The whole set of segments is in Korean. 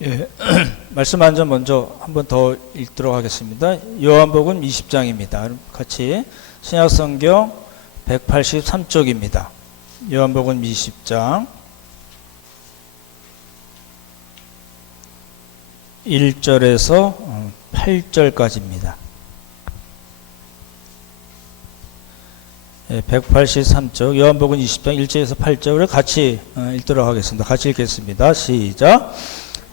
예, 말씀 한 점 먼저 한 번 더 읽도록 하겠습니다. 요한복음 20장입니다. 같이 신약성경 183쪽입니다. 요한복음 20장 1절에서 8절까지입니다. 183쪽 요한복음 20장 1절에서 8절을 같이 읽도록 하겠습니다. 같이 읽겠습니다. 시작.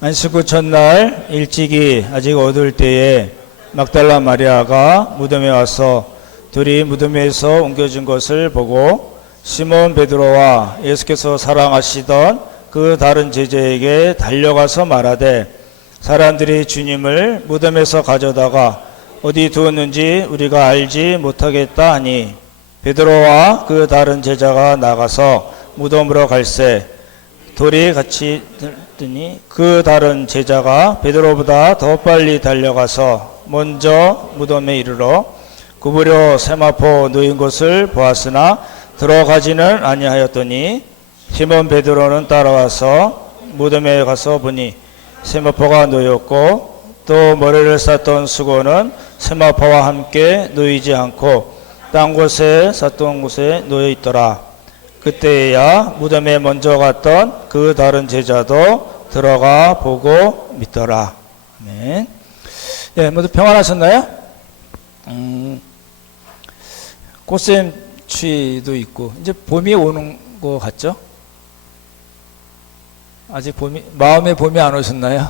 안식 후 첫날 일찍이 아직 어두울 때에 막달라 마리아가 무덤에 와서 둘이 무덤에서 옮겨진 것을 보고 시몬 베드로와 예수께서 사랑하시던 그 다른 제자에게 달려가서 말하되 사람들이 주님을 무덤에서 가져다가 어디 두었는지 우리가 알지 못하겠다 하니 베드로와 그 다른 제자가 나가서 무덤으로 갈새 돌이 같이 들더니 그 다른 제자가 베드로보다 더 빨리 달려가서 먼저 무덤에 이르러 구부려 세마포 놓인 것을 보았으나 들어가지는 아니하였더니 시몬 베드로는 따라와서 무덤에 가서 보니 세마포가 놓였고 또 머리를 쌌던 수건은 세마포와 함께 놓이지 않고 딴 곳에 쌌던 곳에 놓여 있더라. 그때야 무덤에 먼저 갔던 그 다른 제자도 들어가 보고 믿더라. 아멘. 예, 모두 평안하셨나요? 꽃샘추위도 있고 이제 봄이 오는 것 같죠? 아직 마음에 봄이 안 오셨나요?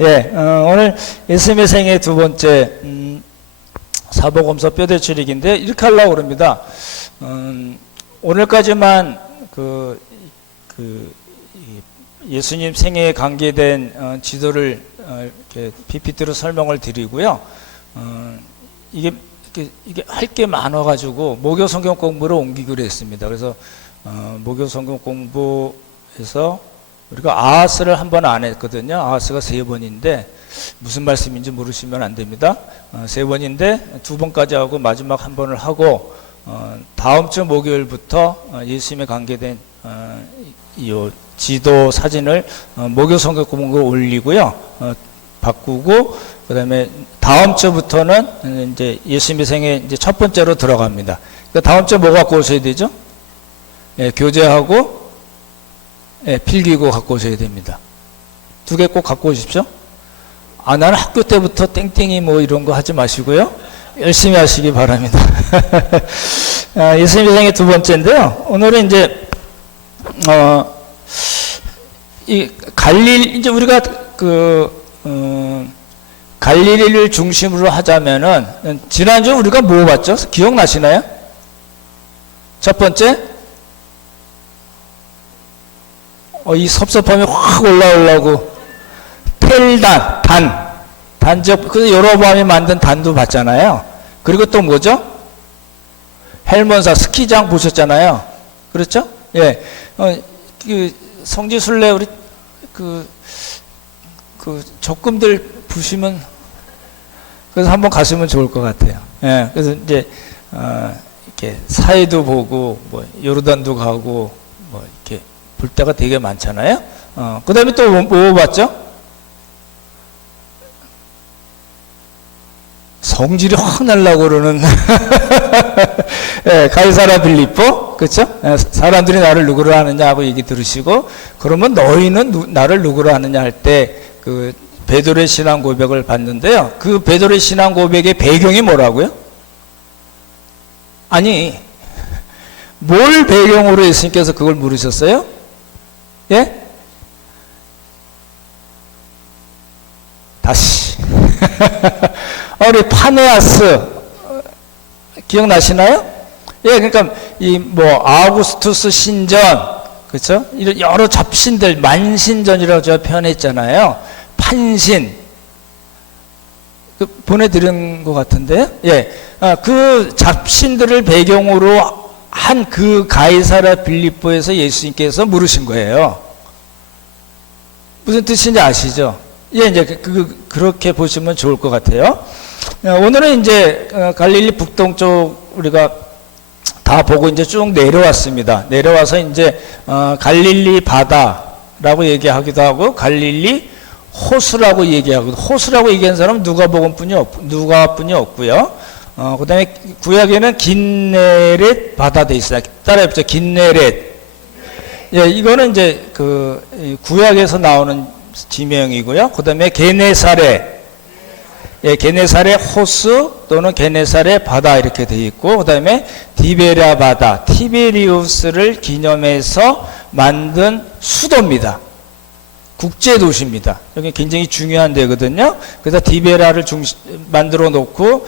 예, 오늘 예수님의 생애 두 번째 사복음서 뼈대추리기인데 이렇게 하려고 그럽니다. 오늘까지만 예수님 생애에 관계된 지도를 이렇게 PPT로 설명을 드리고요. 이게 할 게 많아가지고 목요 성경 공부로 옮기기로 했습니다. 그래서 목요 성경 공부에서 우리가 아하스를 한 번 안 했거든요. 아하스가 3번인데 무슨 말씀인지 모르시면 안 됩니다. 3번인데 2번까지 하고 마지막 한 번을 하고 다음 주 목요일부터 예수님에 관계된 이 지도 사진을 목요 성경 공부로 올리고요. 바꾸고 그다음에 다음 주부터는 이제 예수님의 생애 이제 첫 번째로 들어갑니다. 그러니까 다음 주에 뭐 갖고 오셔야 되죠? 예, 교재하고 필기구 갖고 오셔야 됩니다. 2개 꼭 갖고 오십시오. 나는 학교 때부터 땡땡이 뭐 이런 거 하지 마시고요. 열심히 하시기 바랍니다. 예수님의 생애 두 번째인데요. 오늘은 이제 이 이제 우리가 갈릴리를 중심으로 하자면은 지난주 우리가 뭐 봤죠? 기억나시나요? 첫 번째 이 섭섭함이 확 올라오려고 단적, 그래서 여로보암이 만든 단도 봤잖아요. 그리고 또 뭐죠? 헬몬사 스키장 보셨잖아요. 그렇죠? 예. 성지순례 우리 적금들 보시면 그래서 한번 가시면 좋을 것 같아요. 예. 그래서 이제 이렇게 사이도 보고 뭐 요르단도 가고 뭐 이렇게 볼 때가 되게 많잖아요. 그다음에 또 뭐 봤죠? 성질이 확 날라고 그러는 예, 가이사라 빌립보, 그렇죠? 사람들이 나를 누구로 하느냐 하고 얘기 들으시고 그러면 너희는 나를 누구로 하느냐 할 때 그 베드로의 신앙 고백을 봤는데요. 그 베드로의 신앙 고백의 배경이 뭐라고요? 아니 뭘 배경으로 예수님께서 그걸 물으셨어요? 예? 다시 우리 파네아스 기억나시나요? 예, 그러니까 이 뭐 아우구스투스 신전, 그렇죠? 이런 여러 잡신들 만신전이라고 제가 표현했잖아요. 판신 보내드린 것 같은데, 예, 그 잡신들을 배경으로 한 그 가이사라 빌립보에서 예수님께서 물으신 거예요. 무슨 뜻인지 아시죠? 예, 이제 그렇게 보시면 좋을 것 같아요. 오늘은 이제 갈릴리 북동쪽 우리가 다 보고 이제 쭉 내려왔습니다. 내려와서 이제 갈릴리 바다 바다라고 얘기하기도 하고 갈릴리 호수라고 얘기하고, 호수라고 얘기하는 사람은 누가복음뿐이 없고요. 그다음에 구약에는 긴네렛 바다 돼 있어요. 따라해보죠. 긴네렛. 예, 이거는 이제 그 구약에서 나오는 지명이고요. 그다음에 게네사렛. 예, 게네사렛 호수 또는 게네사렛 바다 이렇게 돼 있고, 그다음에 디베랴 바다, 티베리우스를 기념해서 만든 수도입니다. 국제 도시입니다. 여기 굉장히 중요한 데거든요. 그래서 디베랴를 만들어 놓고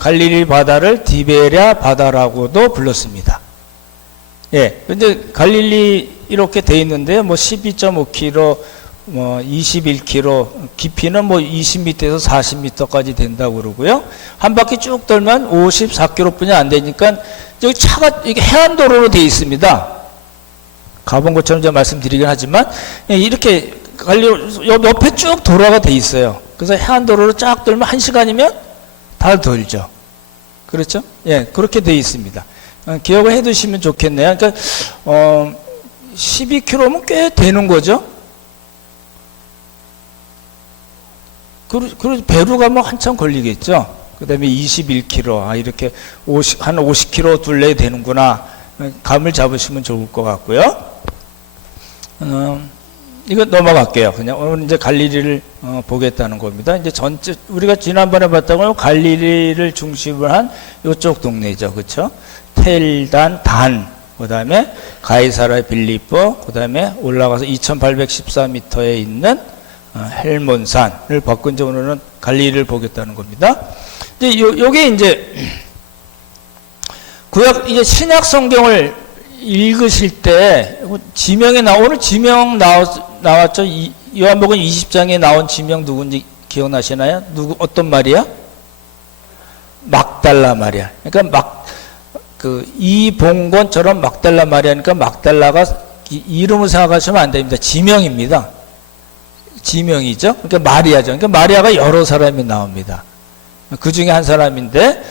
갈릴리 바다를 디베랴 바다라고도 불렀습니다. 예, 근데 갈릴리 이렇게 돼 있는데요. 뭐 12.5km, 뭐 21km, 깊이는 뭐 20m에서 40m까지 된다고 그러고요. 한 바퀴 쭉 돌면 54km뿐이 안 되니까 여기 차가 이게 해안도로로 돼 있습니다. 가본 것처럼 제가 말씀드리긴 하지만 이렇게 옆에 쭉 도로가 돼 있어요. 그래서 해안도로로 쫙 돌면 1시간이면 다 돌죠. 그렇죠? 예, 그렇게 돼 있습니다. 기억을 해 두시면 좋겠네요. 그러니까 12km면 꽤 되는 거죠. 그리고 배로 가면 한참 걸리겠죠. 그 다음에 21km, 이렇게 한 50km 둘레 되는구나. 감을 잡으시면 좋을 것 같고요. 이거 넘어갈게요. 그냥 오늘 이제 갈릴리를 보겠다는 겁니다. 이제 전체 우리가 지난번에 봤다고 갈릴리를 중심으로 한 이쪽 동네죠, 그렇죠? 텔단, 단, 그다음에 가이사라 빌립보, 그다음에 올라가서 2,814m에 있는 헬몬산을 받고 이제 오늘은 갈릴리를 보겠다는 겁니다. 이제 요게 이제 구약 이제 신약 성경을 읽으실 때 지명에 오늘 지명 나왔죠. 요한복음 20장에 나온 지명 누군지 기억나시나요? 어떤 말이야? 막달라 마리아. 그러니까 이봉건처럼 막달라 마리아니까 막달라가 이름을 생각하시면 안 됩니다. 지명입니다. 지명이죠. 그러니까 마리아죠. 그러니까 마리아가 여러 사람이 나옵니다. 그 중에 한 사람인데,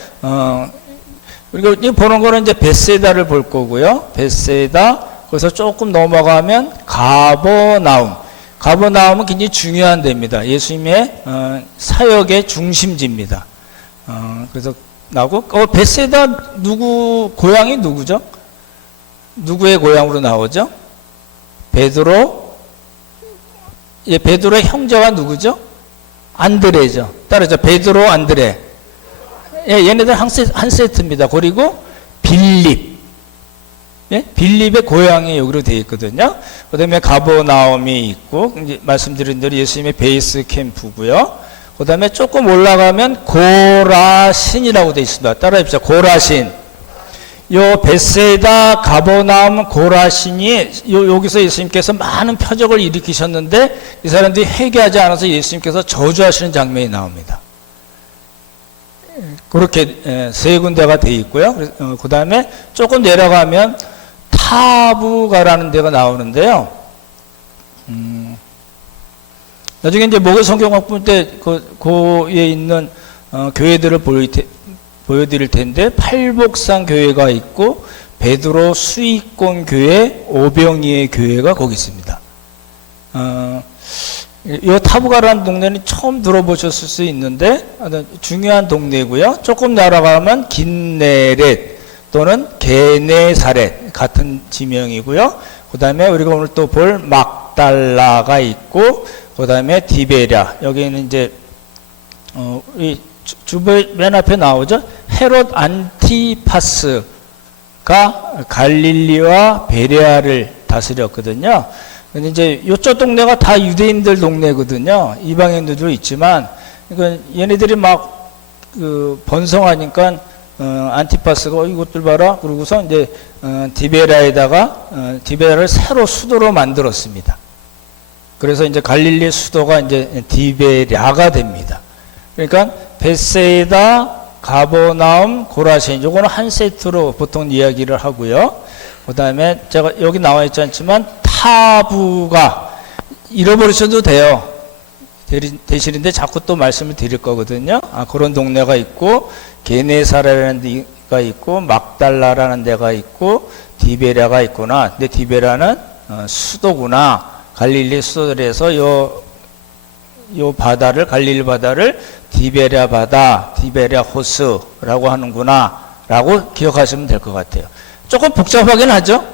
그리고 보는 거는 이제 베세다를 볼 거고요. 베세다, 거기서 조금 넘어가면 가버나움. 가버나움은 굉장히 중요한 데입니다. 예수님의 사역의 중심지입니다. 그래서 나오고, 베세다 고향이 누구죠? 누구의 고향으로 나오죠? 베드로. 예, 베드로의 형제가 누구죠? 안드레죠. 따라서 베드로, 안드레. 예, 얘네들 한 세트입니다. 그리고 빌립. 예? 빌립의 고향이 여기로 되어 있거든요. 그 다음에 가버나움이 있고, 이제 말씀드린 대로 예수님의 베이스 캠프고요. 그 다음에 조금 올라가면 고라신이라고 되어 있습니다. 따라해보세요. 고라신. 요 베세다, 가버나움, 고라신이 여기서 예수님께서 많은 표적을 일으키셨는데 이 사람들이 회개하지 않아서 예수님께서 저주하시는 장면이 나옵니다. 그렇게 세 군데가 되어 있고요. 그 다음에 조금 내려가면 타부가라는 데가 나오는데요. 나중에 이제 목요 성경학 볼 때 거기에 있는 교회들을 보여드릴 텐데 팔복산 교회가 있고 베드로 수익공 교회, 오병이의 교회가 거기 있습니다. 이 타부가라는 동네는 처음 들어보셨을 수 있는데 중요한 동네고요. 조금 날아가면 긴네렛 또는 게네사렛 같은 지명이고요. 그 다음에 우리가 오늘 또 볼 막달라가 있고, 그 다음에 디베랴. 여기는 이제 우리 주변 맨 앞에 나오죠. 헤롯 안티파스가 갈릴리와 베레아를 다스렸거든요. 근데 이제 이쪽 동네가 다 유대인들 동네거든요. 이방인들도 있지만, 그러니까 얘네들이 막 번성하니까 안티파스가 이것들 봐라. 그러고서 이제 디베라를 새로 수도로 만들었습니다. 그래서 이제 갈릴리 수도가 이제 디베랴가 됩니다. 그러니까 베세다, 가버나움, 고라신, 요거는 한 세트로 보통 이야기를 하고요. 그 다음에 제가 여기 나와 있지 않지만 타부가 잃어버리셔도 돼요. 대신인데 자꾸 또 말씀을 드릴 거거든요. 그런 동네가 있고, 게네사라라는 데가 있고, 막달라라는 데가 있고, 디베랴가 있구나. 근데 디베랴는 수도구나. 갈릴리 수도들에서 요 바다를, 갈릴리 바다를 디베랴 바다, 디베랴 호스라고 하는구나 라고 기억하시면 될 것 같아요. 조금 복잡하긴 하죠.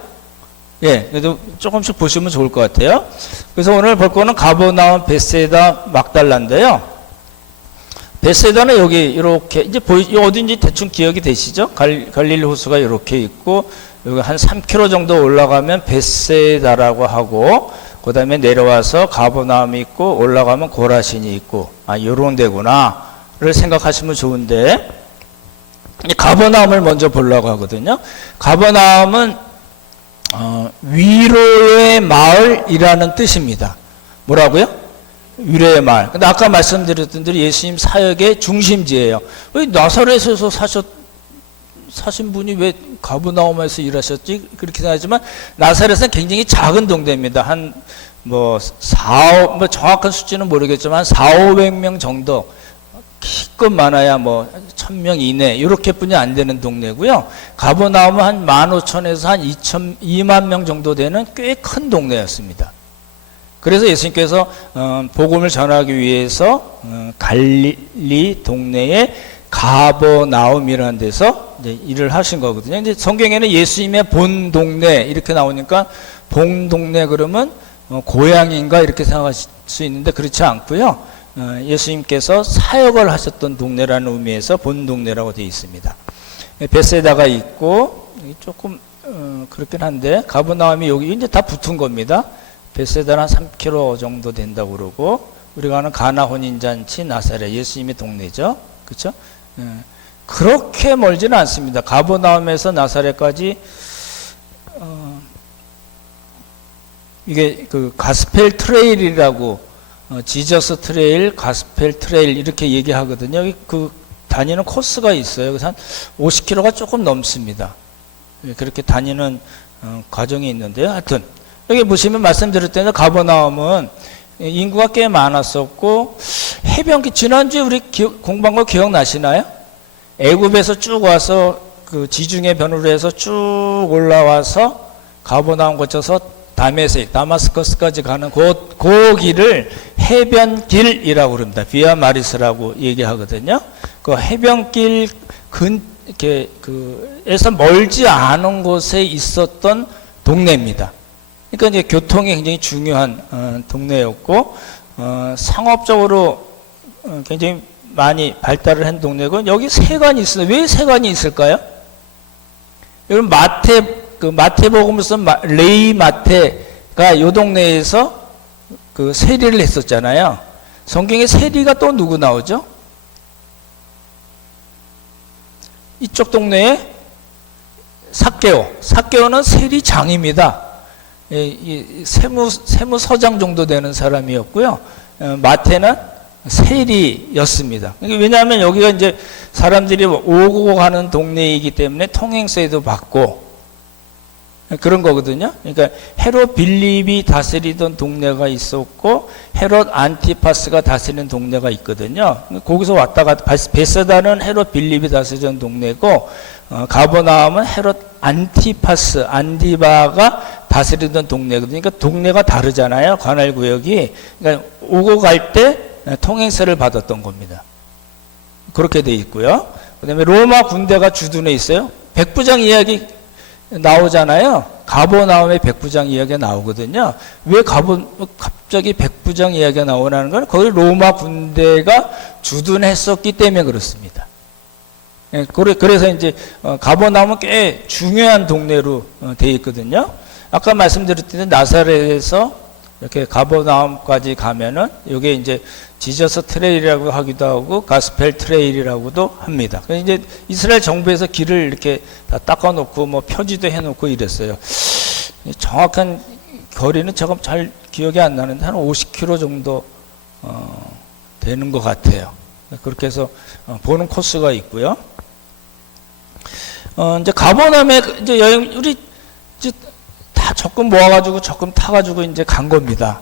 예, 그래도 조금씩 보시면 좋을 것 같아요. 그래서 오늘 볼 거는 가버나움, 베세다, 막달라인데요. 베세다는 여기 이렇게 이제 어딘지 대충 기억이 되시죠? 갈릴리 호수가 이렇게 있고 여기 한 3km 정도 올라가면 베세다라고 하고 그 다음에 내려와서 가버나움이 있고 올라가면 고라신이 있고 요런 데구나를 생각하시면 좋은데 가버나움을 먼저 보려고 하거든요. 가버나움은 위로의 마을이라는 뜻입니다. 뭐라고요? 위로의 마을. 근데 아까 말씀드렸던 대로 예수님 사역의 중심지예요. 왜 나사렛에서 사신 분이 왜 가버나움에서 일하셨지? 그렇게 생각하지만 나사렛은 굉장히 작은 동네입니다. 한 정확한 수치는 모르겠지만 한 4,500명 정도. 기껏 많아야 1,000명 이내 이렇게 뿐이 안 되는 동네고요. 가버나움은 한 15,000에서 한 2만 명 정도 되는 꽤 큰 동네였습니다. 그래서 예수님께서 복음을 전하기 위해서 갈릴리 동네에 가버나움이라는 데서 이제 일을 하신 거거든요. 이제 성경에는 예수님의 본 동네 이렇게 나오니까 본 동네 그러면 고향인가 이렇게 생각할 수 있는데 그렇지 않고요. 예수님께서 사역을 하셨던 동네라는 의미에서 본 동네라고 되어 있습니다. 베세다가 있고 조금 그렇긴 한데 가버나움이 여기 이제 다 붙은 겁니다. 베세다는 한 3km 정도 된다고 그러고 우리가 아는 가나 혼인잔치 나사렛 예수님의 동네죠. 그렇죠? 그렇게 멀지는 않습니다. 가버나움에서 나사렛까지 이게 그 가스펠 트레일이라고 지저스 트레일, 가스펠 트레일 이렇게 얘기하거든요. 그 다니는 코스가 있어요. 그래서 한 50km가 조금 넘습니다. 그렇게 다니는 과정이 있는데요. 하여튼 여기 보시면 말씀드렸던 가버나움은 인구가 꽤 많았었고 해변길 지난주에 우리 공부한 거 기억나시나요? 애굽에서 쭉 와서 그 지중해 변으로 해서 쭉 올라와서 가버나움 거쳐서 다마스커스까지 가는 그 길을 해변길이라고 그럽니다. 비아 마리스라고 얘기하거든요. 그 해변길 에서 멀지 않은 곳에 있었던 동네입니다. 그러니까 이제 교통이 굉장히 중요한 동네였고 상업적으로 굉장히 많이 발달을 한 동네고 여기 세관이 있어요. 왜 세관이 있을까요? 여러분 마태복음에서 레이 마태가 요 동네에서 그 세리를 했었잖아요. 성경에 세리가 또 누구 나오죠? 이쪽 동네에 삭개오는 세리장입니다. 세무서장 정도 되는 사람이었고요. 마태는 세리였습니다. 왜냐하면 여기가 이제 사람들이 오고 가는 동네이기 때문에 통행세도 받고 그런 거거든요. 그러니까 헤롯 빌립이 다스리던 동네가 있었고 헤롯 안티파스가 다스리는 동네가 있거든요. 거기서 왔다 갔다 베세다는 헤롯 빌립이 다스리던 동네고 가버나움은 헤롯 안티파스 안디바가 다스리던 동네거든요. 그러니까 동네가 다르잖아요. 관할 구역이. 그러니까 오고 갈 때 통행세를 받았던 겁니다. 그렇게 돼 있고요. 그다음에 로마 군대가 주둔해 있어요. 백부장 이야기 나오잖아요. 가버나움의 백부장 이야기가 나오거든요. 왜 갑자기 백부장 이야기가 나오라는 건 거기 로마 군대가 주둔했었기 때문에 그렇습니다. 그래서 이제 가버나움은 꽤 중요한 동네로 되어 있거든요. 아까 말씀드렸듯이 나사렛에서 이렇게 가버나움까지 가면은 이게 이제 지저스 트레일이라고 하기도 하고 가스펠 트레일이라고도 합니다. 그래서 이제 이스라엘 정부에서 길을 이렇게 다 닦아놓고 표지도 해놓고 이랬어요. 정확한 거리는 제가 잘 기억이 안 나는데 한 50km 정도 되는 것 같아요. 그렇게 해서 보는 코스가 있고요. 이제 가버나움에 이제 여행 우리 이제 다 적금 모아가지고 적금 타가지고 이제 간 겁니다.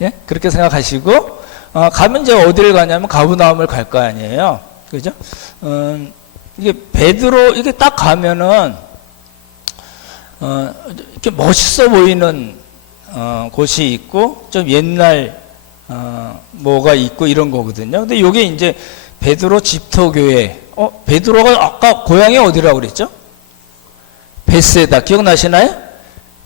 예? 그렇게 생각하시고 가면 이제 어디를 가냐면 가버나움을 갈 거 아니에요. 그죠? 이게 베드로 이게 딱 가면은 이렇게 멋있어 보이는 곳이 있고 좀 옛날 뭐가 있고 이런 거거든요. 근데 요게 이제 베드로 집터교회. 베드로가 아까 고향이 어디라고 그랬죠? 베세다. 기억나시나요?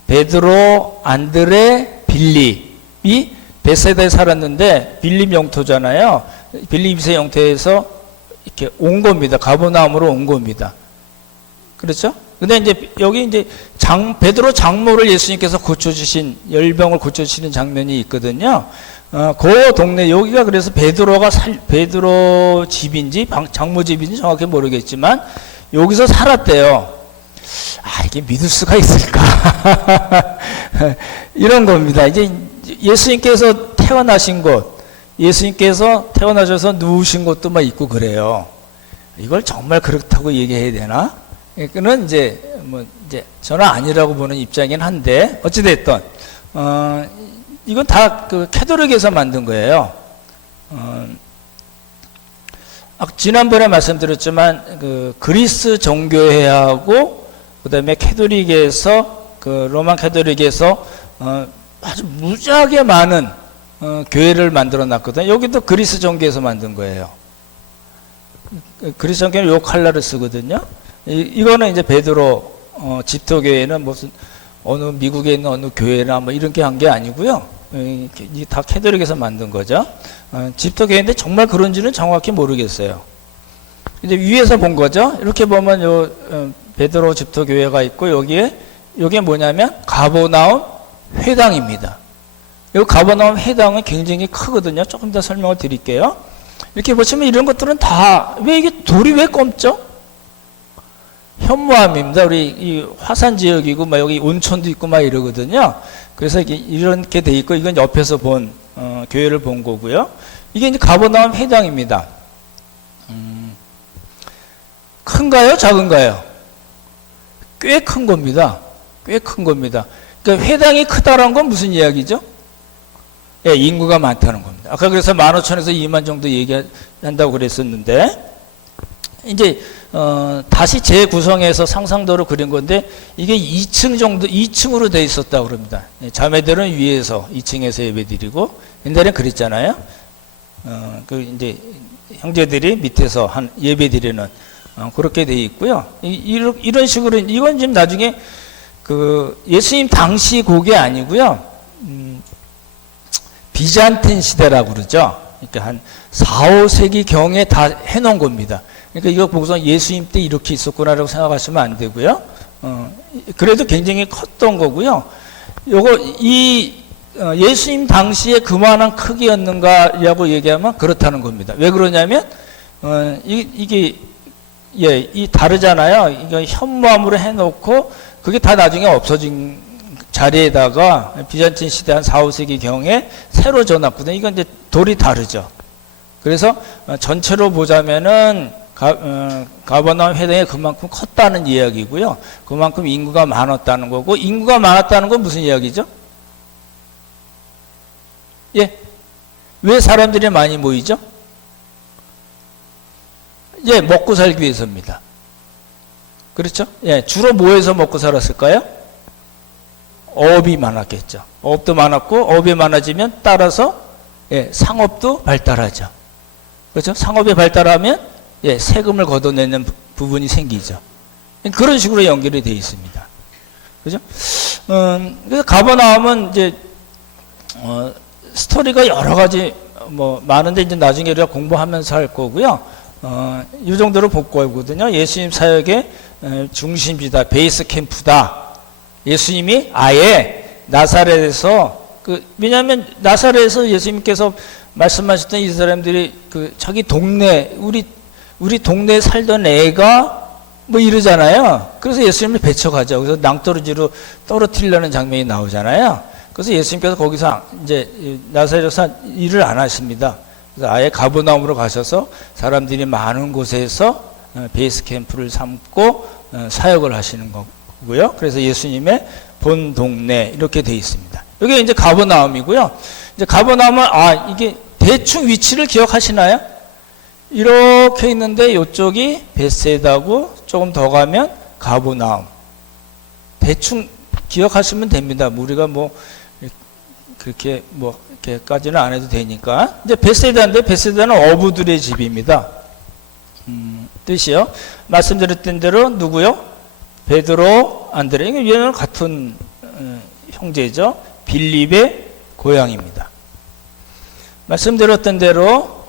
베드로, 안드레, 빌립이 베세다에 살았는데 빌립 영토잖아요. 빌립 2세 영토에서 이렇게 온 겁니다. 가버나움으로 온 겁니다. 그렇죠? 근데 이제 여기 이제 베드로 장모를 예수님께서 고쳐주신, 열병을 고쳐주시는 장면이 있거든요. 그 동네, 여기가 그래서 베드로 집인지 장모 집인지 정확히 모르겠지만 여기서 살았대요. 이게 믿을 수가 있을까? 이런 겁니다. 이제 예수님께서 태어나신 곳, 예수님께서 태어나셔서 누우신 곳도 막 있고 그래요. 이걸 정말 그렇다고 얘기해야 되나? 그는 이제 저는 아니라고 보는 입장이긴 한데 어찌됐든 이건 다 그 캐톨릭에서 만든 거예요. 지난번에 말씀드렸지만 그 그리스 정교회하고 그다음에 캐톨릭에서 그 로만 캐톨릭에서 아주 무지하게 많은 교회를 만들어 놨거든요. 여기도 그리스 정교회에서 만든 거예요. 그리스 정교회는 요 칼라를 쓰거든요. 이거는 이제 베드로 집토교회는 무슨 어느 미국에 있는 어느 교회나 뭐 이런 게 한 게 아니고요. 다 캐톨릭에서 만든 거죠. 집토교회인데 정말 그런지는 정확히 모르겠어요. 이제 위에서 본 거죠. 이렇게 보면 요 베드로 집토교회가 있고 여기에 뭐냐면 가버나움 회당입니다. 이 가버나움 회당은 굉장히 크거든요. 조금 더 설명을 드릴게요. 이렇게 보시면 이런 것들은 다 왜 이게 돌이 왜 검죠? 현무암입니다. 우리 이 화산 지역이고 막 여기 온천도 있고 막 이러거든요. 그래서 이렇게 돼 있고 이건 옆에서 본 교회를 본 거고요. 이게 이제 가버나움 회당입니다. 큰가요? 작은가요? 꽤 큰 겁니다. 꽤 큰 겁니다. 그러니까 회당이 크다는 건 무슨 이야기죠? 예, 인구가 많다는 겁니다. 아까 그래서 15,000에서 2만 정도 얘기한다고 그랬었는데 이제 다시 재구성해서 상상도로 그린 건데 이게 2층 정도 2층으로 돼 있었다고 그럽니다. 자매들은 위에서 2층에서 예배드리고 옛날에 그랬잖아요. 그 이제 형제들이 밑에서 한 예배드리는 그렇게 돼 있고요. 이런 식으로 이건 지금 나중에 그 예수님 당시 곡이 아니고요. 비잔틴 시대라고 그러죠. 그러니까 한 4, 5세기 경에 다 해놓은 겁니다. 그러니까 이거 보고서 예수님 때 이렇게 있었구나라고 생각하시면 안 되고요. 그래도 굉장히 컸던 거고요. 예수님 당시에 그만한 크기였는가라고 얘기하면 그렇다는 겁니다. 왜 그러냐면, 이게 다르잖아요. 이거 현무암으로 해놓고, 그게 다 나중에 없어진 자리에다가 비잔틴 시대 한 4, 5세기 경에 새로 져놨거든요. 이건 이제 돌이 다르죠. 그래서 전체로 보자면은 가버나움 회당이 그만큼 컸다는 이야기고요. 그만큼 인구가 많았다는 거고, 인구가 많았다는 건 무슨 이야기죠? 예. 왜 사람들이 많이 모이죠? 예, 먹고 살기 위해서입니다. 그렇죠? 예, 주로 뭐해서 먹고 살았을까요? 어업이 많았겠죠. 어업도 많았고, 어업이 많아지면 따라서 상업도 발달하죠. 그렇죠? 상업이 발달하면 세금을 걷어내는 부분이 생기죠. 그런 식으로 연결이 되어 있습니다. 그죠? 그래서 가버나움은 이제, 스토리가 여러 가지, 많은데 이제 나중에 우리가 공부하면서 할 거고요. 이 정도로 볼 거거든요. 예수님 사역의 중심지다, 베이스 캠프다. 예수님이 아예 나사렛에서, 왜냐하면 나사렛에서 예수님께서 말씀하셨던 이 사람들이 자기 동네, 우리 동네에 살던 애가 이러잖아요. 그래서 예수님을 배척하죠. 그래서 낭떠러지로 떨어뜨리려는 장면이 나오잖아요. 그래서 예수님께서 거기서 이제 나사렛에서 일을 안 하십니다. 그래서 아예 가버나움으로 가셔서 사람들이 많은 곳에서 베이스 캠프를 삼고 사역을 하시는 거고요. 그래서 예수님의 본 동네 이렇게 돼 있습니다. 여기 이제 가버나움이고요. 이제 가버나움은 이게 대충 위치를 기억하시나요? 이렇게 있는데 이쪽이 베세다고 조금 더 가면 가버나움. 대충 기억하시면 됩니다. 우리가 그렇게 뭐 이렇게까지는 안 해도 되니까. 이제 베세다인데 베세다는 어부들의 집입니다. 뜻이요. 말씀드렸던 대로 누구요? 베드로, 안드레. 얘는 같은 형제죠. 빌립의 고향입니다. 말씀드렸던 대로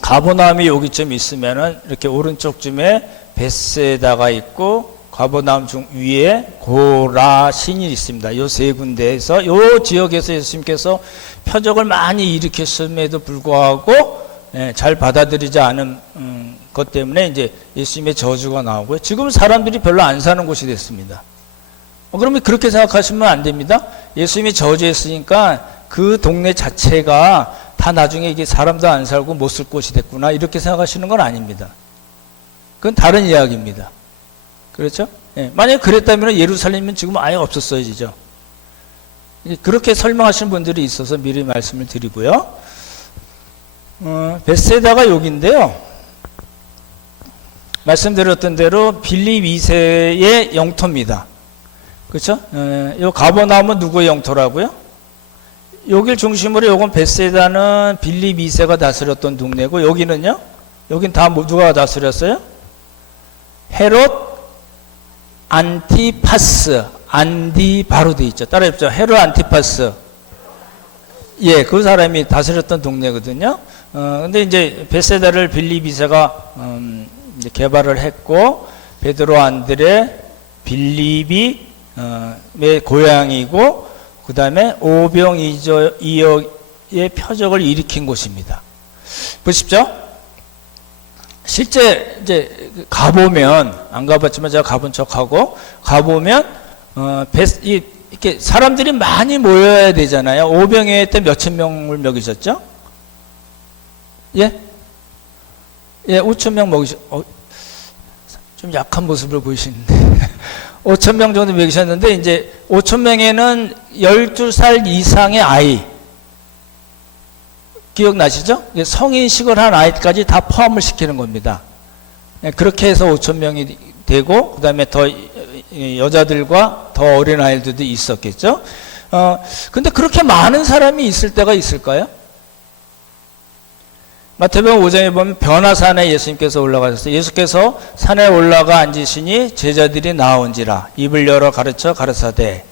가버나움이 여기쯤 있으면은 이렇게 오른쪽쯤에 베세다가 있고 가버나움 중 위에 고라신이 있습니다. 이 세 군데에서 이 지역에서 예수님께서 표적을 많이 일으켰음에도 불구하고 잘 받아들이지 않은 것 때문에 이제 예수님의 저주가 나오고요. 지금 사람들이 별로 안 사는 곳이 됐습니다. 그러면 그렇게 생각하시면 안 됩니다. 예수님이 저주했으니까 그 동네 자체가 다 나중에 이게 사람도 안 살고 못 쓸 곳이 됐구나 이렇게 생각하시는 건 아닙니다. 그건 다른 이야기입니다. 그렇죠? 예. 만약에 그랬다면 예루살렘은 지금 아예 없었어야죠. 그렇게 설명하시는 분들이 있어서 미리 말씀을 드리고요. 베세다가 여기인데요. 말씀드렸던 대로 빌립 2세의 영토입니다. 그렇죠? 요 가버나움은 누구의 영토라고요? 여길 중심으로 요건 베세다는 빌립 2세가 다스렸던 동네고 여기는요? 여긴 다 누가 다스렸어요? 헤롯 안티파스, 안디바로 돼 있죠. 따라해보죠. 헤롯 안티파스. 예, 그 사람이 다스렸던 동네거든요. 근데 이제 베세다를 빌립 2세가 이제 개발을 했고 베드로, 안드레, 빌립이 고향이고 그 다음에 오병이어의 표적을 일으킨 곳입니다. 보십시오. 실제 이제 가보면 안 가봤지만 제가 가본 척하고 가보면 이렇게 사람들이 많이 모여야 되잖아요. 오병이어 때 몇천 명을 먹이셨죠? 예? 예, 5천 명 좀 약한 모습을 보이시는데 5천 명 정도 먹이셨는데 이제 5천 명에는 12살 이상의 아이 기억나시죠? 성인식을 한 아이까지 다 포함을 시키는 겁니다. 그렇게 해서 5천 명이 되고 그 다음에 더 여자들과 더 어린 아이들도 있었겠죠. 근데 그렇게 많은 사람이 있을 때가 있을까요? 마태복음 5장에 보면 변화산에 예수님께서 올라가셨어요. 예수께서 산에 올라가 앉으시니 제자들이 나온지라 입을 열어 가르쳐 가르사대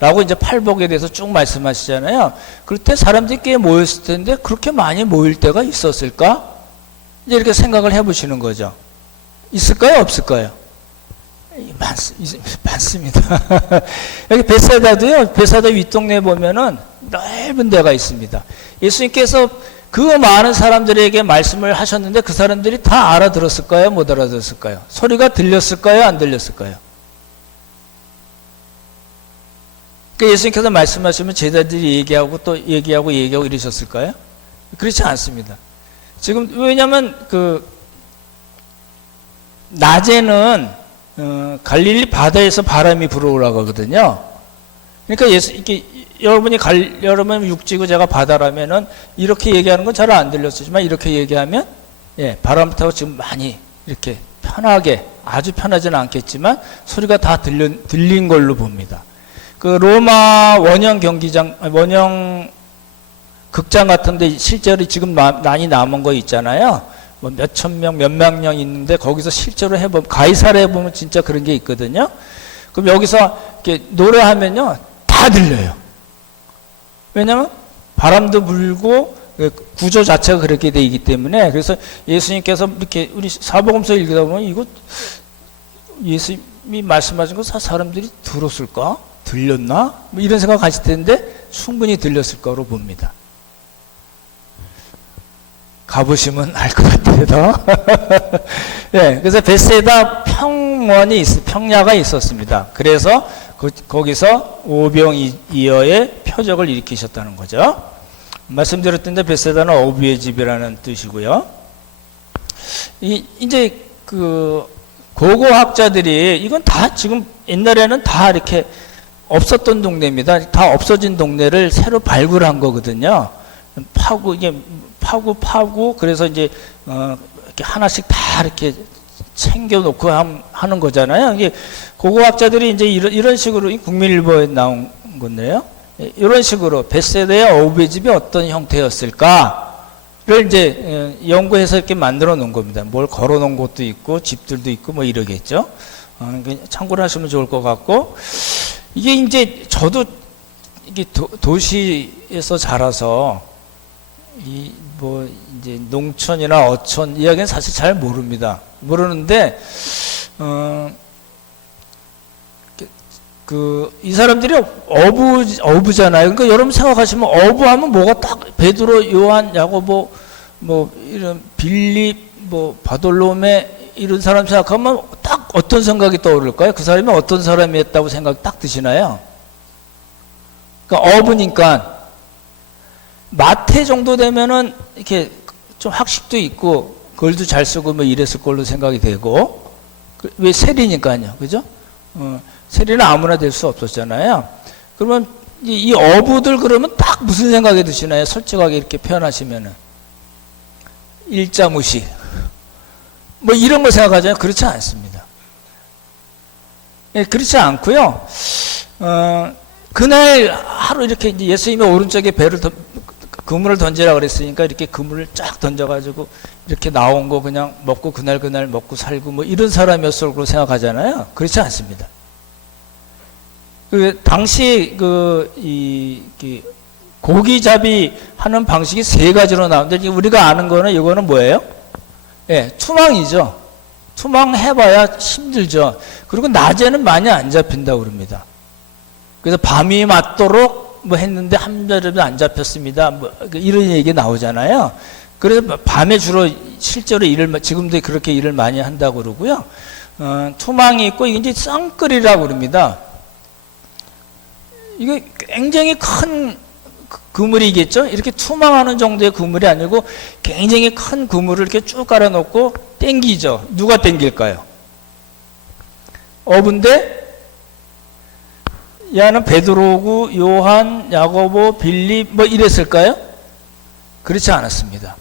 라고 이제 팔복에 대해서 쭉 말씀하시잖아요. 그럴 때 사람들이 꽤 모였을 텐데 그렇게 많이 모일 때가 있었을까? 이제 이렇게 생각을 해보시는 거죠. 있을까요? 없을까요? 많습니다. 여기 베세다도요, 베세다 윗동네에 보면은 넓은 데가 있습니다. 예수님께서 그 많은 사람들에게 말씀을 하셨는데 그 사람들이 다 알아들었을까요? 못 알아들었을까요? 소리가 들렸을까요? 안 들렸을까요? 그러니까 예수님께서 말씀하시면 제자들이 얘기하고 또 얘기하고 이러셨을까요? 그렇지 않습니다. 지금 왜냐하면 낮에는 갈릴리 바다에서 바람이 불어올라가거든요. 그러니까 여러분 육지고 제가 바다라면은 이렇게 얘기하는 건 잘 안 들렸지만 이렇게 얘기하면 바람 타고 지금 많이 이렇게 편하게 아주 편하지는 않겠지만 소리가 다 들린 걸로 봅니다. 그 로마 원형 극장 같은데 실제로 지금 많이 남은 거 있잖아요. 뭐 몇천 명, 몇만 명 있는데 거기서 실제로 해보면 가이사르에 보면 진짜 그런 게 있거든요. 그럼 여기서 이렇게 노래하면요 다 들려요. 왜냐하면 바람도 불고 구조 자체가 그렇게 되기 때문에. 그래서 예수님께서 이렇게 우리 사복음서 읽다 보면 이거 예수님이 말씀하신 거 사람들이 들었을까? 들렸나? 뭐 이런 생각 하실 텐데 충분히 들렸을 거로 봅니다. 가보시면 알 것 같아요. 네, 그래서 베세다 평야가 있었습니다. 그래서 거기서 오병이어의 표적을 일으키셨다는 거죠. 말씀드렸던 데 베세다는 어부의 집이라는 뜻이고요. 이제 고고학자들이 이건 다 지금 옛날에는 다 이렇게 없었던 동네입니다. 다 없어진 동네를 새로 발굴한 거거든요. 파고 그래서 이제 이렇게 하나씩 다 이렇게 챙겨놓고 하는 거잖아요. 이게 고고학자들이 이제 이런 식으로 국민일보에 나온 건데요. 이런 식으로 벳세다의 어부의 집이 어떤 형태였을까를 이제 연구해서 이렇게 만들어 놓은 겁니다. 뭘 걸어 놓은 곳도 있고 집들도 있고 뭐 이러겠죠. 참고를 하시면 좋을 것 같고, 이게 이제 저도 이게 도시에서 자라서 이 뭐 이제 농촌이나 어촌 이야기는 사실 잘 모릅니다. 모르는데 이 사람들이 어부잖아요. 그러니까 여러분 생각하시면 어부하면 뭐가 딱 베드로, 요한, 야고보, 뭐 이런 빌립, 뭐 바돌로메 이런 사람 생각하면 딱 어떤 생각이 떠오를까요? 그 사람이 어떤 사람이었다고 생각 딱 드시나요? 그러니까 어부니까 마태 정도 되면은 이렇게 좀 학식도 있고 글도 잘 쓰고 뭐 이랬을 걸로 생각이 되고, 왜 세리니까요, 그죠? 세리는 아무나 될 수 없었잖아요. 그러면 이 어부들 그러면 딱 무슨 생각이 드시나요? 솔직하게 이렇게 표현하시면은 일자무식 뭐 이런 거 생각하잖아요. 그렇지 않습니다. 예, 그렇지 않고요. 그날 하루 이렇게 이제 예수님이 오른쪽에 그물을 던지라 그랬으니까 이렇게 그물을 쫙 던져가지고 이렇게 나온 거 그냥 먹고 그날 먹고 살고 뭐 이런 사람이었을 거로 생각하잖아요. 그렇지 않습니다. 당시 고기잡이 하는 방식이 세 가지로 나오는데, 우리가 아는 거는 이거는 뭐예요? 예, 투망이죠. 투망 해봐야 힘들죠. 그리고 낮에는 많이 안 잡힌다고 그럽니다. 그래서 밤이 맞도록 뭐 했는데 한 자리도 안 잡혔습니다. 뭐 이런 얘기 나오잖아요. 그래서 밤에 주로 실제로 지금도 그렇게 일을 많이 한다고 그러고요. 투망이 있고, 이게 이제 쌍끌이라고 그럽니다. 이게 굉장히 큰 그물이겠죠? 이렇게 투망하는 정도의 그물이 아니고 굉장히 큰 그물을 이렇게 쭉 깔아놓고 땡기죠. 누가 땡길까요? 어부인데, 야는 베드로고 요한, 야고보, 빌립 뭐 이랬을까요? 그렇지 않았습니다.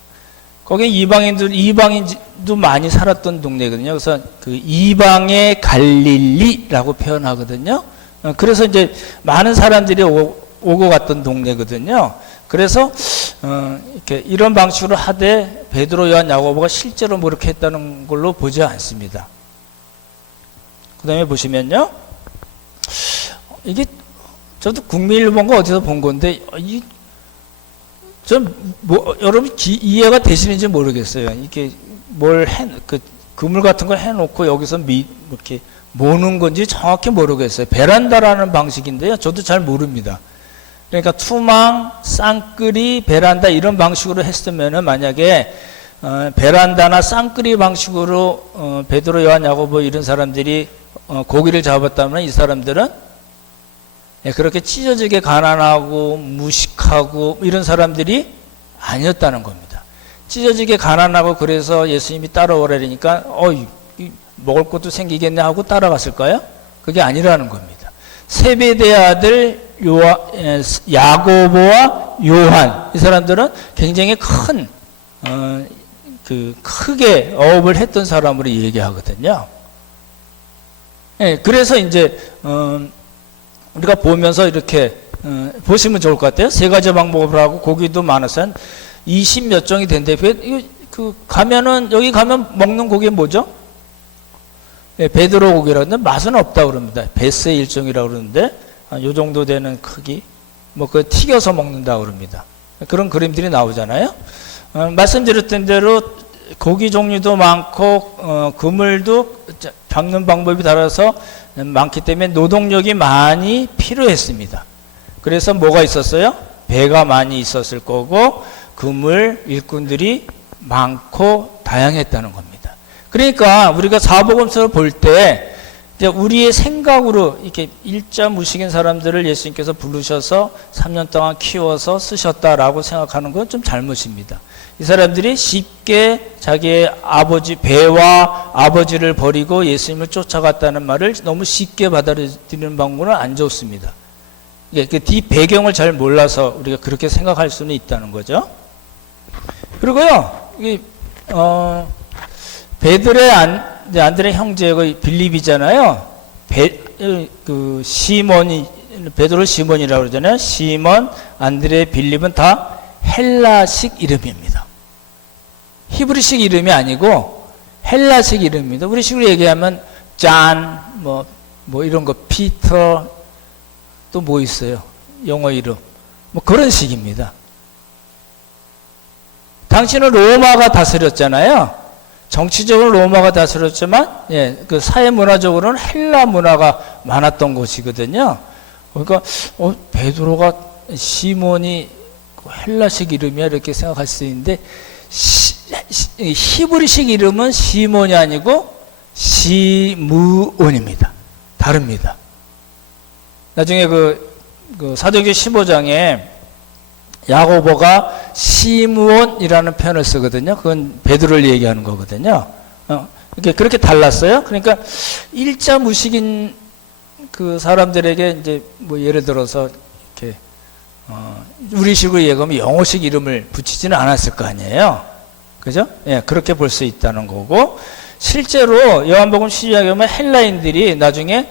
거기 이방인도 많이 살았던 동네거든요. 그래서 그 이방의 갈릴리라고 표현하거든요. 그래서 이제 많은 사람들이 오고 갔던 동네거든요. 그래서 이렇게 이런 방식으로 하되 베드로, 요한, 야고보가 실제로 뭐 이렇게 했다는 걸로 보지 않습니다. 그 다음에 보시면요, 이게 저도 국민일보인가 어디서 본 건데, 여러분 이해가 되시는지 모르겠어요. 이게 그물 같은 걸 해놓고 여기서 이렇게 모는 건지 정확히 모르겠어요. 베란다라는 방식인데요, 저도 잘 모릅니다. 그러니까 투망, 쌍끌이, 베란다 이런 방식으로 했으면은, 만약에 베란다나 쌍끌이 방식으로 베드로, 요한, 야고보 이런 사람들이 고기를 잡았다면, 이 사람들은 그렇게 찢어지게 가난하고 무식하고 이런 사람들이 아니었다는 겁니다. 찢어지게 가난하고 그래서 예수님이 따라오라니까 먹을 것도 생기겠네 하고 따라갔을까요? 그게 아니라는 겁니다. 세베대의 아들 야고보와 요한, 이 사람들은 굉장히 크게 어업을 했던 사람으로 얘기하거든요. 그래서 이제 우리가 보면서 이렇게 보시면 좋을 것 같아요. 세 가지 방법을 하고 고기도 많아서 한 20몇 종이 된대. 여기 가면 먹는 고기 뭐죠? 베드로 고기라고 하는데 맛은 없다고 그럽니다. 베스의 일종이라고 그러는데, 요 정도 되는 크기, 튀겨서 먹는다고 그럽니다. 그런 그림들이 나오잖아요. 말씀드렸던 대로 고기 종류도 많고, 그물도 잡는 방법이 달라서 많기 때문에 노동력이 많이 필요했습니다. 그래서 뭐가 있었어요? 배가 많이 있었을 거고, 그물 일꾼들이 많고 다양했다는 겁니다. 그러니까 우리가 사복음서를 볼 때 우리의 생각으로 이렇게 일자무식인 사람들을 예수님께서 부르셔서 3년 동안 키워서 쓰셨다라고 생각하는 건 좀 잘못입니다. 이 사람들이 쉽게 자기의 배와 아버지를 버리고 예수님을 쫓아갔다는 말을 너무 쉽게 받아들이는 방법은 안 좋습니다. 그 뒤 배경을 잘 몰라서 우리가 그렇게 생각할 수는 있다는 거죠. 그리고요, 베드로의 안드레 형제가 빌립이잖아요. 시몬이 베드로를 시몬이라고 그러잖아요. 시몬, 안드레, 빌립은 다 헬라식 이름입니다. 히브리식 이름이 아니고 헬라식 이름입니다. 우리식으로 얘기하면 짠, 뭐 이런 거, 피터, 또 뭐 있어요? 영어 이름. 뭐 그런 식입니다. 당시는 로마가 다스렸잖아요. 정치적으로 로마가 다스렸지만, 예, 그 사회 문화적으로는 헬라 문화가 많았던 곳이거든요. 그러니까, 베드로가 시몬이 헬라식 이름이야 이렇게 생각할 수 있는데, 히브리식 이름은 시몬이 아니고 시므온입니다. 다릅니다. 나중에 그 사도행전 15장에 야고보가 시므온이라는 표현을 쓰거든요. 그건 베드로를 얘기하는 거거든요. 그렇게 달랐어요. 그러니까 일자 무식인 그 사람들에게 이제 뭐 예를 들어서 이렇게 우리식으로 얘기하면 영어식 이름을 붙이지는 않았을 거 아니에요. 그죠? 예, 그렇게 볼 수 있다는 거고, 실제로 요한복음 12장에 보면 헬라인들이 나중에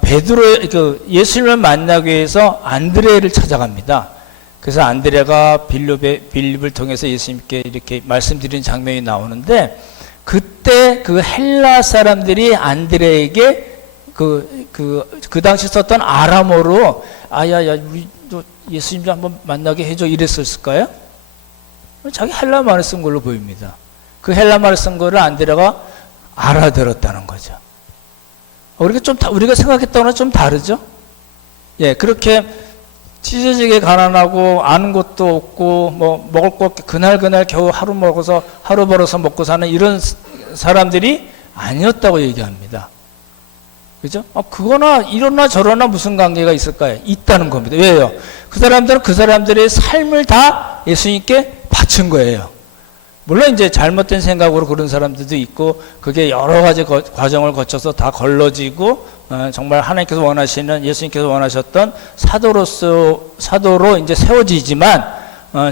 베드로 예수님을 만나기 위해서 안드레를 찾아갑니다. 그래서 안드레가 빌립을 통해서 예수님께 이렇게 말씀드린 장면이 나오는데, 그때 그 헬라 사람들이 안드레에게 그 당시 썼던 아람어로 아야야 우리 예수님 좀 한번 만나게 해줘 이랬을까요? 자기 헬라말을 쓴 걸로 보입니다. 그 헬라말을 쓴 거를 안드레가 알아들었다는 거죠. 우리가 생각했던 거는 좀 다르죠? 예, 그렇게 찢어지게 가난하고 아는 것도 없고 뭐 먹을 거 그날 겨우 하루 먹어서 하루 벌어서 먹고 사는 이런 사람들이 아니었다고 얘기합니다. 그죠? 그거나 이러나 저러나 무슨 관계가 있을까요? 있다는 겁니다. 왜요? 그 사람들은 그 사람들의 삶을 다 예수님께 바친 거예요. 물론 이제 잘못된 생각으로 그런 사람들도 있고, 그게 여러 가지 과정을 거쳐서 다 걸러지고, 정말 하나님께서 원하시는, 예수님께서 원하셨던 사도로 이제 세워지지만,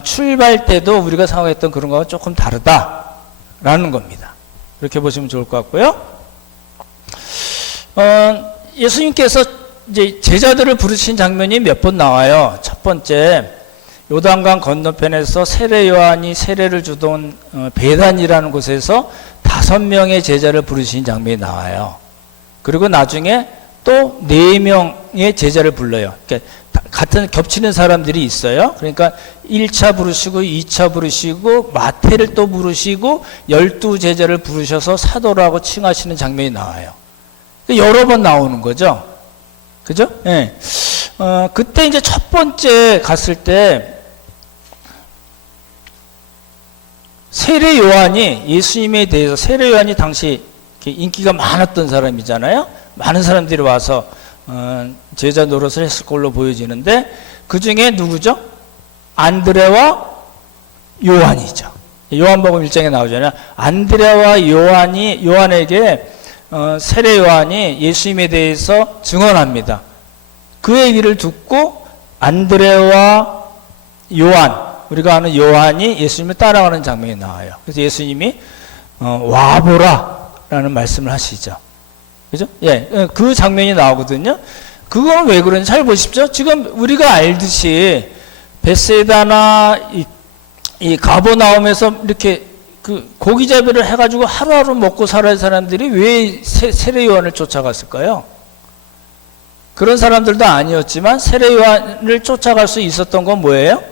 출발 때도 우리가 생각했던 그런 거와 조금 다르다라는 겁니다. 그렇게 보시면 좋을 것 같고요. 예수님께서 이제 제자들을 부르신 장면이 몇 번 나와요. 첫 번째, 요단강 건너편에서 세례 요한이 세례를 주던 베단이라는 곳에서 5명의 제자를 부르신 장면이 나와요. 그리고 나중에 또 4명의 제자를 불러요. 그러니까 같은 겹치는 사람들이 있어요. 그러니까 1차 부르시고 2차 부르시고 마태를 또 부르시고 12제자를 부르셔서 사도라고 칭하시는 장면이 나와요. 여러 번 나오는 거죠. 그죠? 예. 그때 이제 첫 번째 갔을 때 세례 요한이 예수님에 대해서, 세례 요한이 당시 인기가 많았던 사람이잖아요. 많은 사람들이 와서 제자 노릇을 했을 걸로 보여지는데, 그 중에 누구죠? 안드레와 요한이죠. 요한복음 1장에 나오잖아요. 안드레와 요한에게 세례 요한이 예수님에 대해서 증언합니다. 그 얘기를 듣고 안드레와 요한, 우리가 아는 요한이 예수님을 따라가는 장면이 나와요. 그래서 예수님이 와보라 라는 말씀을 하시죠. 그죠? 예, 그 장면이 나오거든요. 그건 왜 그런지 잘 보십시오. 지금 우리가 알듯이 베세다나 이 가버나움에서 이렇게 그 고기잡이를 해가지고 하루하루 먹고 살아야 사람들이 왜 세례 요한을 쫓아갔을까요? 그런 사람들도 아니었지만 세례 요한을 쫓아갈 수 있었던 건 뭐예요?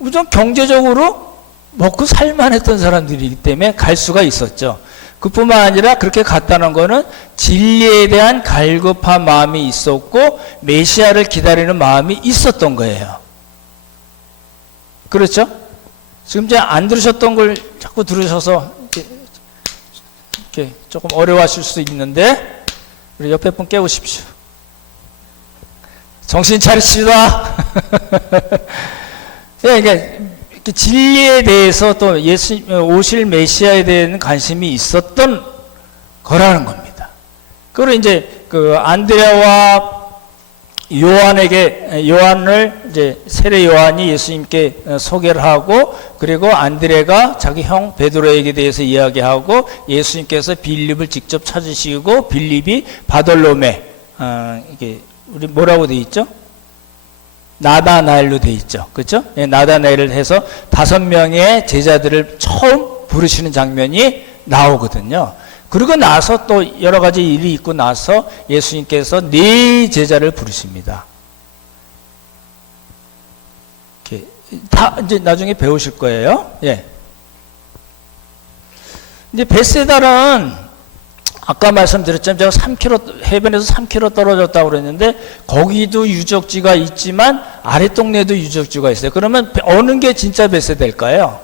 우선 경제적으로 먹고 살만했던 사람들이기 때문에 갈 수가 있었죠. 그뿐만 아니라 그렇게 갔다는 거는 진리에 대한 갈급한 마음이 있었고 메시아를 기다리는 마음이 있었던 거예요. 그렇죠? 지금 이제 안 들으셨던 걸 자꾸 들으셔서 이렇게 조금 어려워하실 수 있는데, 우리 옆에 분 깨우십시오. 정신 차리십시다. 그러니까 진리에 대해서 또 오실 메시아에 대한 관심이 있었던 거라는 겁니다. 그리고 이제 그 안드레와 요한을 이제 세례 요한이 예수님께 소개를 하고, 그리고 안드레가 자기 형 베드로에게 대해서 이야기하고, 예수님께서 빌립을 직접 찾으시고, 빌립이 바돌로메, 이게 우리 뭐라고 돼 있죠? 나다나엘로 돼 있죠. 그렇죠? 예, 나다나엘을 해서 5명의 제자들을 처음 부르시는 장면이 나오거든요. 그리고 나서 또 여러 가지 일이 있고 나서 예수님께서 4 제자를 부르십니다. 이렇게 다 이제 나중에 배우실 거예요. 예. 이제 벳세다는 아까 말씀드렸지만 제가 3km, 해변에서 3km 떨어졌다고 그랬는데, 거기도 유적지가 있지만 아랫동네도 유적지가 있어요. 그러면 어느 게 진짜 벳세다일까요?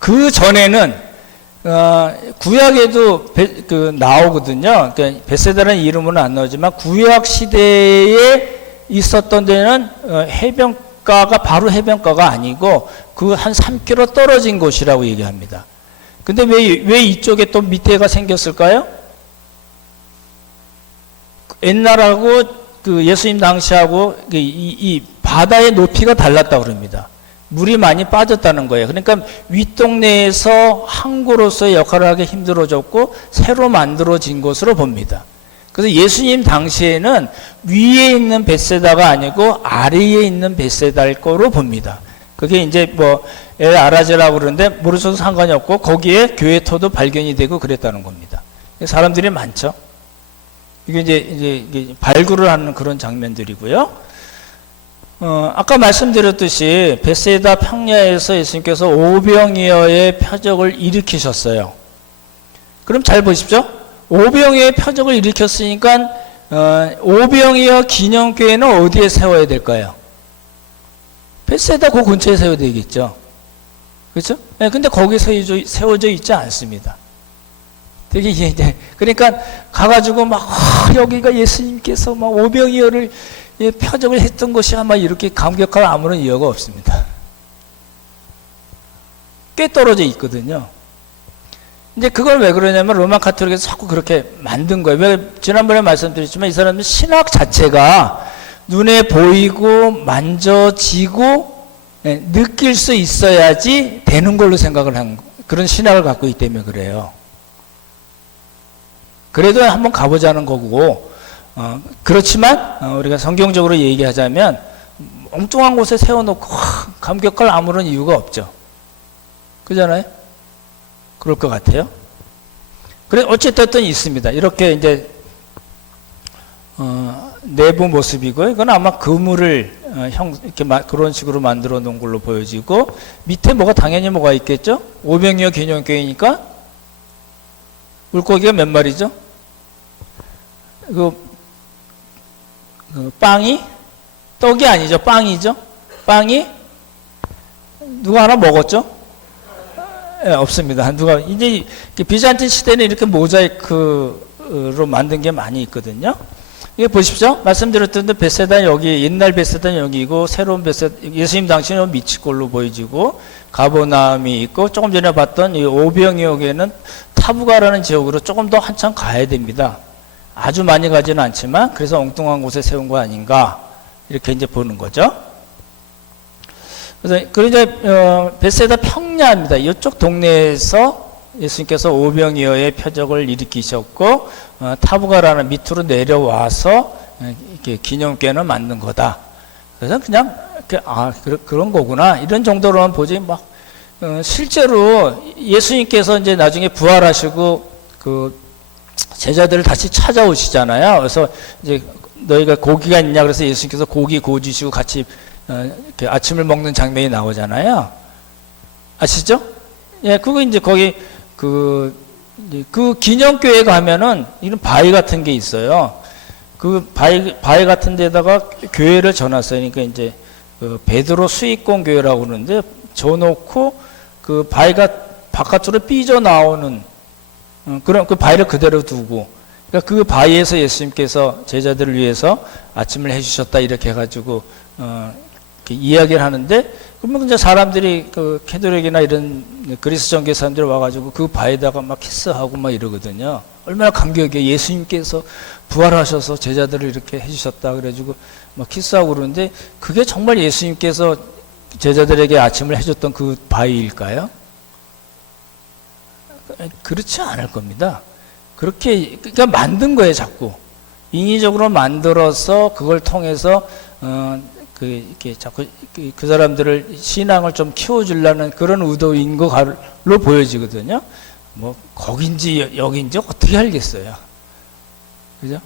그 전에는 구약에도 나오거든요. 그러니까 벳세다라는 이름은 안 나오지만 구약 시대에 있었던 데는 해변가가 바로 해변가가 아니고 그 한 3km 떨어진 곳이라고 얘기합니다. 근데 왜 이쪽에 또 밑에가 생겼을까요? 옛날하고 그 예수님 당시하고 이 바다의 높이가 달랐다고 그럽니다. 물이 많이 빠졌다는 거예요. 그러니까 윗동네에서 항구로서의 역할을 하기 힘들어졌고 새로 만들어진 것으로 봅니다. 그래서 예수님 당시에는 위에 있는 벳세다가 아니고 아래에 있는 벳세다일 거로 봅니다. 그게 이제 뭐 엘 아라제라고 그러는데 모르셔도 상관이 없고, 거기에 교회터도 발견이 되고 그랬다는 겁니다. 사람들이 많죠. 이게 이제 발굴을 하는 그런 장면들이고요. 아까 말씀드렸듯이 벳세다 평야에서 예수님께서 오병이어의 표적을 일으키셨어요. 그럼 잘 보십시오. 오병이어의 표적을 일으켰으니까 오병이어 기념교회는 어디에 세워야 될까요? 벳세다 그 근처에 세워야 되겠죠. 그렇죠? 네, 근데 거기 세워져 있지 않습니다. 되게 이제 그러니까 가가지고 막 여기가 예수님께서 막 오병이어를 표적을 했던 것이 아마 이렇게 감격할 아무런 이유가 없습니다. 꽤 떨어져 있거든요. 이제 그걸 왜 그러냐면 로마 카톨릭에서 자꾸 그렇게 만든 거예요. 왜 지난번에 말씀드렸지만 이 사람은 신학 자체가 눈에 보이고 만져지고 느낄 수 있어야지 되는 걸로 생각을 한 그런 신학을 갖고 있기 때문에 그래요. 그래도 한번 가보자는 거고, 그렇지만 우리가 성경적으로 얘기하자면 엉뚱한 곳에 세워놓고 감격할 아무런 이유가 없죠. 그잖아요? 그럴 것 같아요. 그래 어쨌든 있습니다. 이렇게 이제 내부 모습이고요. 이건 아마 그물을 이렇게 그런 식으로 만들어 놓은 걸로 보여지고, 밑에 당연히 뭐가 있겠죠? 오병이어 기념교회니까 물고기가 몇 마리죠? 빵이 떡이 아니죠. 빵이죠. 빵이 누가 하나 먹었죠? 네, 없습니다. 누가 이제 비잔틴 시대는 이렇게 모자이크로 만든 게 많이 있거든요. 이게 보십시오. 말씀드렸던데 벳세다 여기, 옛날 벳세다는 여기고, 새로운 벳세다, 예수님 당시는 미치골로 보여지고, 가버나움이 있고, 조금 전에 봤던 이 오병이어에는 타부가라는 지역으로 조금 더 한참 가야 됩니다. 아주 많이 가지는 않지만, 그래서 엉뚱한 곳에 세운 거 아닌가, 이렇게 이제 보는 거죠. 그래서 이제 벳세다 평야입니다. 이쪽 동네에서 예수님께서 오병이어의 표적을 일으키셨고, 타부가라는 밑으로 내려와서 이렇게 기념교회는 만든 거다. 그래서 그냥 그런 거구나 이런 정도로만 보지 실제로 예수님께서 이제 나중에 부활하시고 그 제자들을 다시 찾아오시잖아요. 그래서 이제 너희가 고기가 있냐 그래서 예수님께서 고기 구워주시고 같이 이렇게 아침을 먹는 장면이 나오잖아요. 아시죠? 예, 그거 이제 거기 그 기념교회 가면은 이런 바위 같은 게 있어요. 그 바위 같은 데다가 교회를 져놨어요. 그러니까 이제 그 베드로 수익공 교회라고 그러는데 져놓고 그 바위가 바깥으로 삐져 나오는 그런 그 바위를 그대로 두고, 그러니까 그 바위에서 예수님께서 제자들을 위해서 아침을 해주셨다 이렇게 해가지고 이렇게 이야기를 하는데, 그러면 이제 사람들이 그 캐톨릭이나 이런 그리스 정교 사람들이 와가지고 그 바에다가 막 키스하고 막 이러거든요. 얼마나 감격이에요. 예수님께서 부활하셔서 제자들을 이렇게 해주셨다 그래가지고 막 키스하고 그러는데 그게 정말 예수님께서 제자들에게 아침을 해줬던 그 바위일까요? 그렇지 않을 겁니다. 그렇게 그러니까 만든 거예요, 자꾸 인위적으로 만들어서 그걸 통해서 이렇게 자꾸 그 사람들을 신앙을 좀 키워주려는 그런 의도인 걸로 보여지거든요. 뭐 거긴지 여긴지 어떻게 알겠어요, 그죠?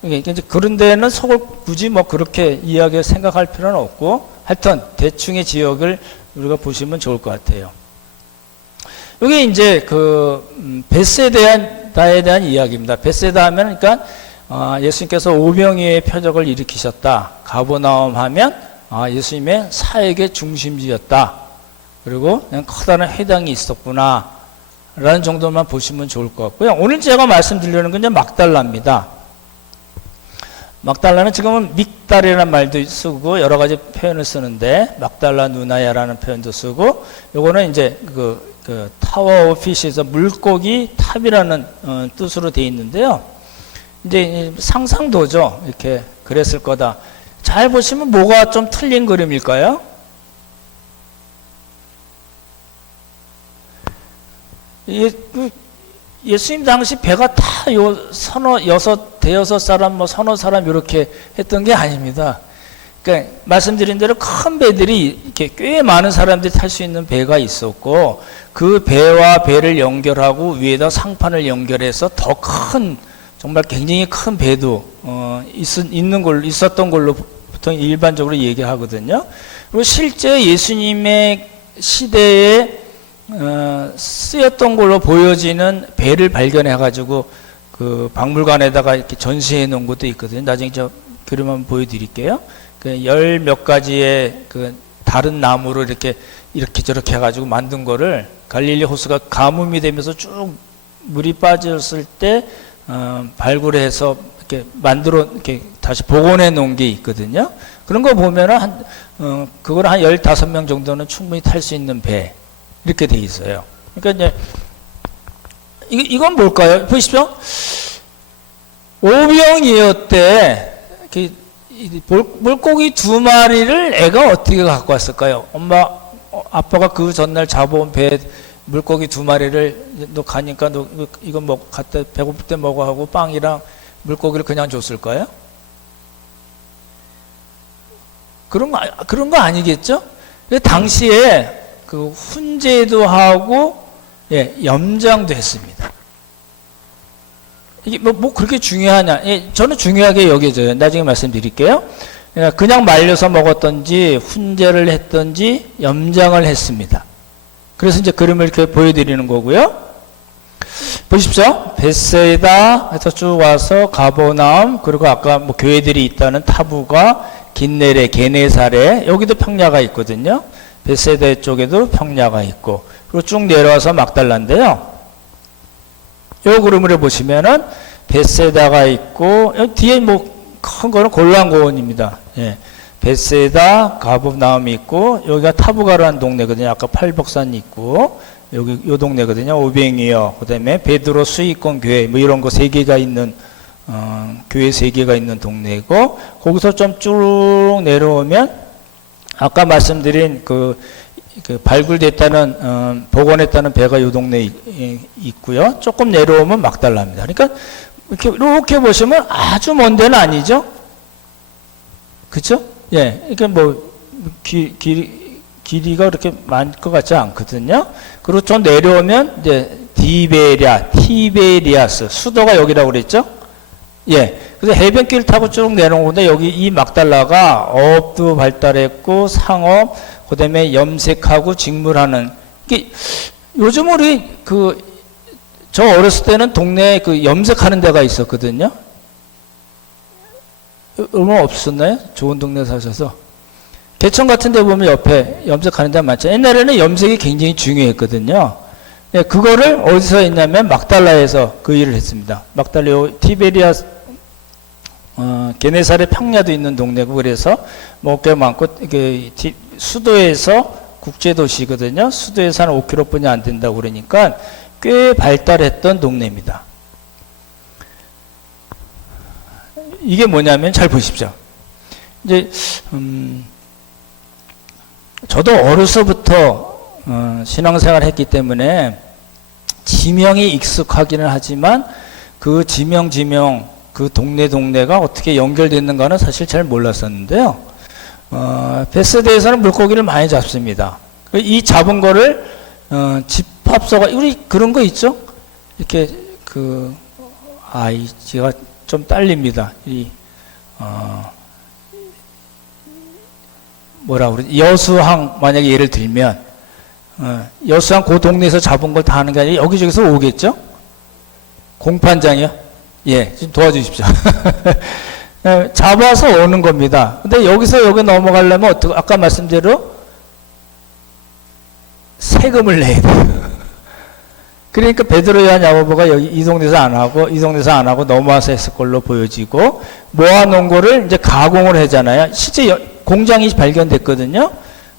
그러니까 이제 그런 데는 속을 굳이 뭐 그렇게 이야기 생각할 필요는 없고 하여튼 대충의 지역을 우리가 보시면 좋을 것 같아요. 이게 이제 그 베세다에 대한 이야기입니다. 베세다 하면 그러니까 예수님께서 오병이어의 표적을 일으키셨다. 가버나움 하면 예수님의 사역의 중심지였다. 그리고 그냥 커다란 회당이 있었구나 라는 정도만 보시면 좋을 것 같고요. 오늘 제가 말씀드리려는 건 이제 막달라입니다. 막달라는 지금은 믹달이라는 말도 쓰고 여러 가지 표현을 쓰는데 막달라 누나야라는 표현도 쓰고 요거는 이제 그 타워 오브 피시에서 물고기 탑이라는 뜻으로 되어 있는데요. 이제 상상도죠. 이렇게 그랬을 거다. 잘 보시면 뭐가 좀 틀린 그림일까요? 예수님 당시 배가 다 대여섯 사람, 뭐 서너 사람 이렇게 했던 게 아닙니다. 그러니까 말씀드린 대로 큰 배들이 이렇게 꽤 많은 사람들이 탈 수 있는 배가 있었고 그 배와 배를 연결하고 위에다 상판을 연결해서 더 큰 정말 굉장히 큰 배도 있었던 걸로 보통 일반적으로 얘기하거든요. 그리고 실제 예수님의 시대에 쓰였던 걸로 보여지는 배를 발견해가지고 그 박물관에다가 이렇게 전시해 놓은 것도 있거든요. 나중에 저 그림 한번 보여드릴게요. 그 열 몇 가지의 그 다른 나무로 이렇게 저렇게 해가지고 만든 거를 갈릴리 호수가 가뭄이 되면서 쭉 물이 빠졌을 때 발굴해서 이렇게 이렇게 다시 복원해 놓은 게 있거든요. 그런 거 보면은 그걸 한 15명 정도는 충분히 탈 수 있는 배. 이렇게 돼 있어요. 그러니까 이제, 이건 뭘까요? 보십시오. 오병이어 때, 물고기 2마리를 애가 어떻게 갖고 왔을까요? 아빠가 그 전날 잡아온 배, 물고기 2마리를 너 가니까 너 이거 갖다 배고플 때 먹어 하고 빵이랑 물고기를 그냥 줬을까요? 그런 거 아니겠죠? 당시에 그 훈제도 하고 염장도 했습니다. 이게 뭐 그렇게 중요하냐? 저는 중요하게 여겨져요. 나중에 말씀드릴게요. 그냥 말려서 먹었던지 훈제를 했던지 염장을 했습니다. 그래서 이제 그림을 이렇게 보여드리는 거고요. 보십시오. 베세다 해서 쭉 와서 가버나움 그리고 아까 뭐 교회들이 있다는 타부가 긴네레 게네사레 여기도 평야가 있거든요. 베세다 쪽에도 평야가 있고 그리고 쭉 내려와서 막달라인데요. 요 그림을 보시면은 베세다가 있고 뒤에 뭐 큰 거는 골란고원입니다. 예. 베세다 가버나움이 있고 여기가 타부가라는 동네거든요. 아까 팔복산 있고 여기 요 동네거든요. 오병이어 그다음에 베드로 수익권 교회 뭐 이런 거 3개가 있는 교회 3개가 있는 동네고 거기서 좀 쭉 내려오면 아까 말씀드린 그 발굴됐다는 복원했다는 배가 요 동네에 있고요. 조금 내려오면 막달라입니다. 그러니까 이렇게 보시면 아주 먼 데는 아니죠. 그렇죠? 예. 그러니까 뭐 길이가 그렇게 많을 것 같지 않거든요. 그리고 좀 내려오면 이제 티베리아스 수도가 여기라고 그랬죠? 예. 그래서 해변길 타고 쭉 내려오는데 여기 이 막달라가 어업도 발달했고 상업 그다음에 염색하고 직물하는 요즘 우리 저 어렸을 때는 동네에 염색하는 데가 있었거든요. 얼마 없었나요? 좋은 동네 사셔서 개천 같은 데 보면 옆에 염색하는 데 많죠. 옛날에는 염색이 굉장히 중요했거든요. 예, 그거를 어디서 했냐면 막달라에서 그 일을 했습니다. 막달라 티베리아 게네사레 평야도 있는 동네고 그래서 뭐 꽤 많고 수도에서 국제도시거든요. 수도에서 한 5km뿐이 안 된다고 그러니까 꽤 발달했던 동네입니다. 이게 뭐냐면 잘 보십시오. 이제 저도 어려서부터 신앙생활을 했기 때문에 지명이 익숙하기는 하지만 그 지명 그 동네가 어떻게 연결됐는가는 사실 잘 몰랐었는데요. 베세다에서는 물고기를 많이 잡습니다. 이 잡은 거를 집합소가 우리 그런 거 있죠? 이렇게 제가 좀 딸립니다. 뭐라 그러지? 여수항 만약에 예를 들면 여수항 그 동네에서 잡은 걸 다 하는 게 아니라 여기저기서 오겠죠? 공판장이요? 예, 좀 도와주십시오. 잡아서 오는 겁니다. 근데 여기서 여기 넘어가려면 아까 말씀대로 세금을 내야 돼요. 그러니까 베드로 요한 야고보가 여기 이 동네에서 안 하고 넘어와서 했을 걸로 보여지고 모아놓은 거를 이제 가공을 하잖아요. 실제 공장이 발견됐거든요.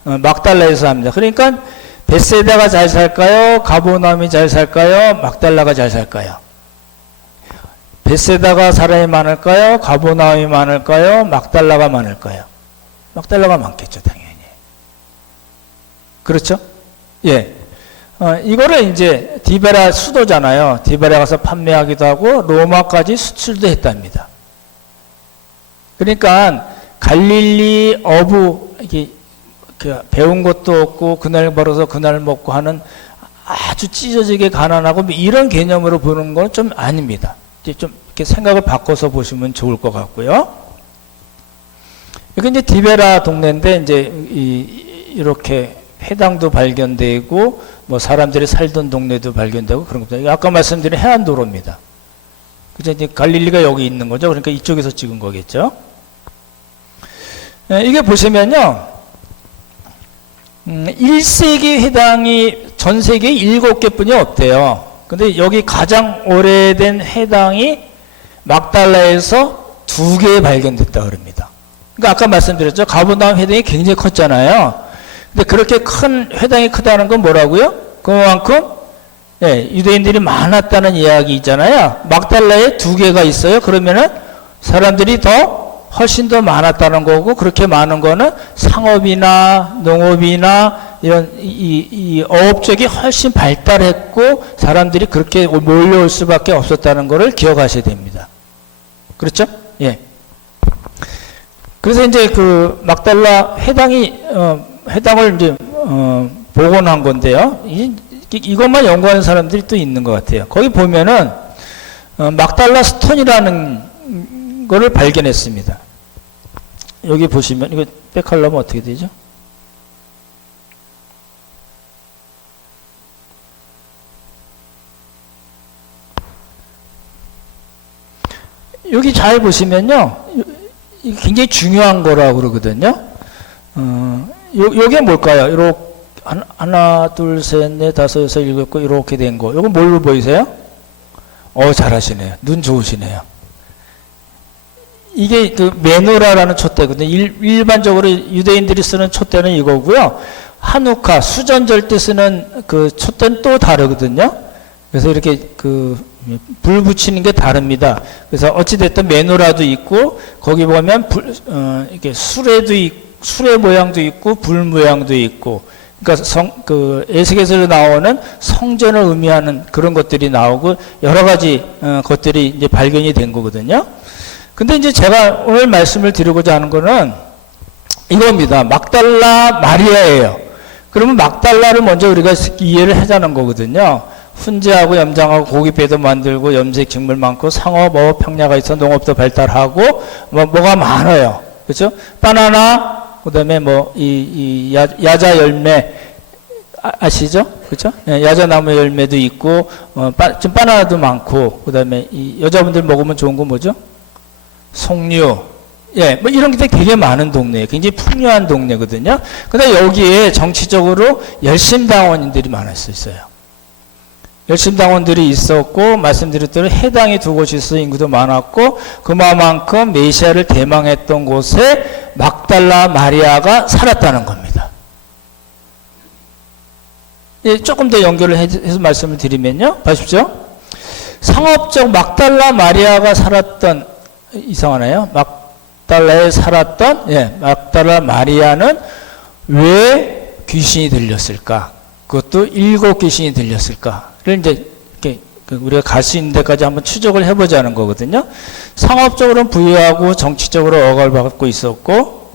막달라에서 합니다. 그러니까 베세다가 잘 살까요? 가버나움이 잘 살까요? 막달라가 잘 살까요? 베세다가 사람이 많을까요? 가버나움이 많을까요? 막달라가 많을까요? 막달라가 많겠죠, 당연히. 그렇죠? 예. 이거를 이제 디베라 수도잖아요. 디베라 가서 판매하기도 하고 로마까지 수출도 했답니다. 그러니까 갈릴리 이게 배운 것도 없고 그날 벌어서 그날 먹고 하는 아주 찢어지게 가난하고 이런 개념으로 보는 건 좀 아닙니다. 좀 이렇게 생각을 바꿔서 보시면 좋을 것 같고요. 여기 이제 디베라 동네인데 이제 이렇게 회당도 발견되고 뭐 사람들이 살던 동네도 발견되고 그런 겁니다. 아까 말씀드린 해안도로입니다. 그죠? 이제 갈릴리가 여기 있는 거죠. 그러니까 이쪽에서 찍은 거겠죠. 이게 보시면요. 1세기 회당이 전 세계에 7개뿐이 없대요. 근데 여기 가장 오래된 회당이 막달라에서 2개 발견됐다 그럽니다. 그러니까 아까 말씀드렸죠. 가버나움 회당이 굉장히 컸잖아요. 근데 그렇게 큰 회당이 크다는 건 뭐라고요? 그만큼 유대인들이 많았다는 이야기 있잖아요. 막달라에 2개가 있어요. 그러면은 사람들이 훨씬 더 많았다는 거고, 그렇게 많은 거는 상업이나 농업이나 이런 이 어업 쪽이 훨씬 발달했고 사람들이 그렇게 몰려올 수밖에 없었다는 것을 기억하셔야 됩니다. 그렇죠? 예. 그래서 이제 그 막달라 회당을 이제 복원한 건데요. 이것만 연구하는 사람들이 또 있는 것 같아요. 거기 보면은 막달라 스톤이라는 거를 발견했습니다. 여기 보시면 이거 백하려면 어떻게 되죠? 여기 잘 보시면요, 굉장히 중요한 거라고 그러거든요. 요게 뭘까요? 이렇게 하나, 둘, 셋, 넷, 다섯, 여섯, 일곱, 이렇게 된 거. 요건 뭘로 보이세요? 잘하시네요. 눈 좋으시네요. 이게 그 메노라라는 촛대거든요. 일반적으로 유대인들이 쓰는 촛대는 이거고요. 하누카, 수전절 때 쓰는 그 촛대는 또 다르거든요. 그래서 이렇게 불 붙이는 게 다릅니다. 그래서 어찌됐든 메노라도 있고, 거기 보면 이렇게 수레 모양도 있고, 불 모양도 있고, 그러니까 에스겔에서 나오는 성전을 의미하는 그런 것들이 나오고, 여러 가지 것들이 이제 발견이 된 거거든요. 근데 이제 제가 오늘 말씀을 드리고자 하는 거는 이겁니다. 막달라 마리아예요. 그러면 막달라를 먼저 우리가 이해를 하자는 거거든요. 훈제하고 염장하고 고깃배도 만들고 염색 직물 많고 상업, 어업, 평야가 있어 농업도 발달하고 뭐가 많아요. 그렇죠? 바나나, 그다음에 야자 열매 아시죠? 그렇죠? 야자나무 열매도 있고 좀 바나나도 많고, 그다음에 이 여자분들 먹으면 좋은 거 뭐죠? 석류. 이런 게 되게 많은 동네예요. 굉장히 풍요한 동네거든요. 근데 여기에 정치적으로 열심당원인들이 많았어요. 열심당원들이 있었고, 말씀드렸대로 해당이 2곳이 있어 인구도 많았고, 그만큼 메시아를 대망했던 곳에 막달라 마리아가 살았다는 겁니다. 예, 조금 더 연결을 해서 말씀을 드리면요. 보십시오. 상업적 막달라 마리아가 살았던, 이상하나요? 막달라에 살았던, 예, 막달라 마리아는 왜 귀신이 들렸을까? 그것도 7 귀신이 들렸을까를 이제 이렇게 우리가 갈 수 있는 데까지 한번 추적을 해보자는 거거든요. 상업적으로는 부유하고 정치적으로 억압을 받고 있었고,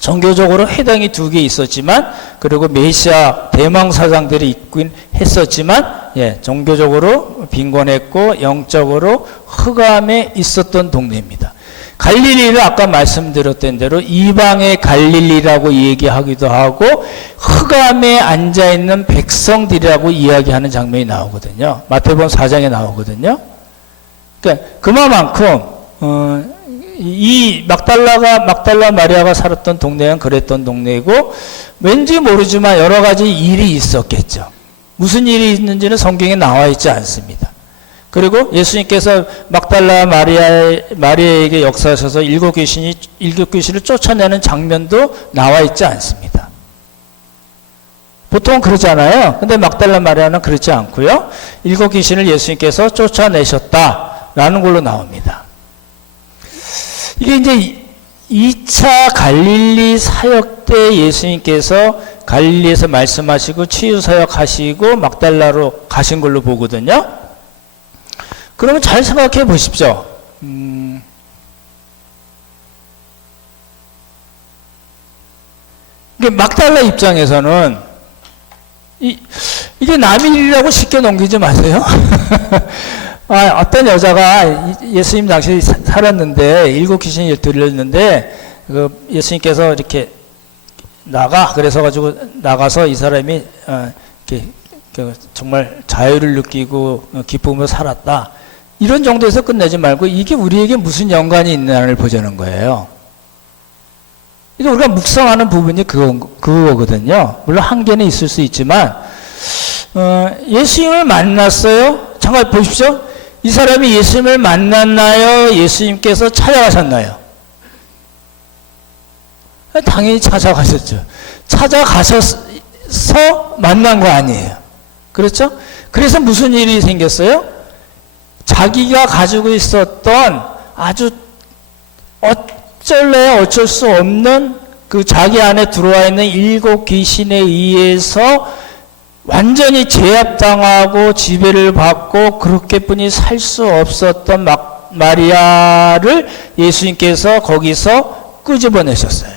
종교적으로 해당이 2개 있었지만, 그리고 메시아 대망 사상들이 있긴 했었지만, 예, 종교적으로 빈곤했고 영적으로 흑암에 있었던 동네입니다. 갈릴리를 아까 말씀드렸던 대로 이방의 갈릴리라고 얘기하기도 하고 흑암에 앉아있는 백성들이라고 이야기하는 장면이 나오거든요. 마태복음 4장에 나오거든요. 그러니까 그만큼 이 막달라 마리아가 살았던 동네는 그랬던 동네이고 왠지 모르지만 여러 가지 일이 있었겠죠. 무슨 일이 있는지는 성경에 나와 있지 않습니다. 그리고 예수님께서 막달라 마리아에게 역사하셔서 7 귀신을 쫓아내는 장면도 나와 있지 않습니다. 보통 그러잖아요. 근데 막달라 마리아는 그렇지 않고요. 7 귀신을 예수님께서 쫓아내셨다라는 걸로 나옵니다. 이게 이제 2차 갈릴리 사역 때 예수님께서 갈릴리에서 말씀하시고 치유 사역 하시고 막달라로 가신 걸로 보거든요. 그러면 잘 생각해 보십시오. 막달라 입장에서는 이게 남의 일이라고 쉽게 넘기지 마세요. 어떤 여자가 예수님 당시에 살았는데 7 귀신이 들렸는데 예수님께서 이렇게 그래서 가지고 나가서 이 사람이 이렇게 정말 자유를 느끼고 기쁨으로 살았다. 이런 정도에서 끝내지 말고 이게 우리에게 무슨 연관이 있느냐를 보자는 거예요. 이게 우리가 묵상하는 부분이 그거거든요. 물론 한계는 있을 수 있지만 예수님을 만났어요. 잠깐 보십시오. 이 사람이 예수님을 만났나요? 예수님께서 찾아가셨나요? 당연히 찾아가셨죠. 찾아가셔서 만난 거 아니에요. 그렇죠? 그래서 무슨 일이 생겼어요? 자기가 가지고 있었던 아주 어쩔 수 없는 그 자기 안에 들어와 있는 7 귀신에 의해서 완전히 제압당하고 지배를 받고 그렇게뿐이 살 수 없었던 마리아를 예수님께서 거기서 끄집어내셨어요.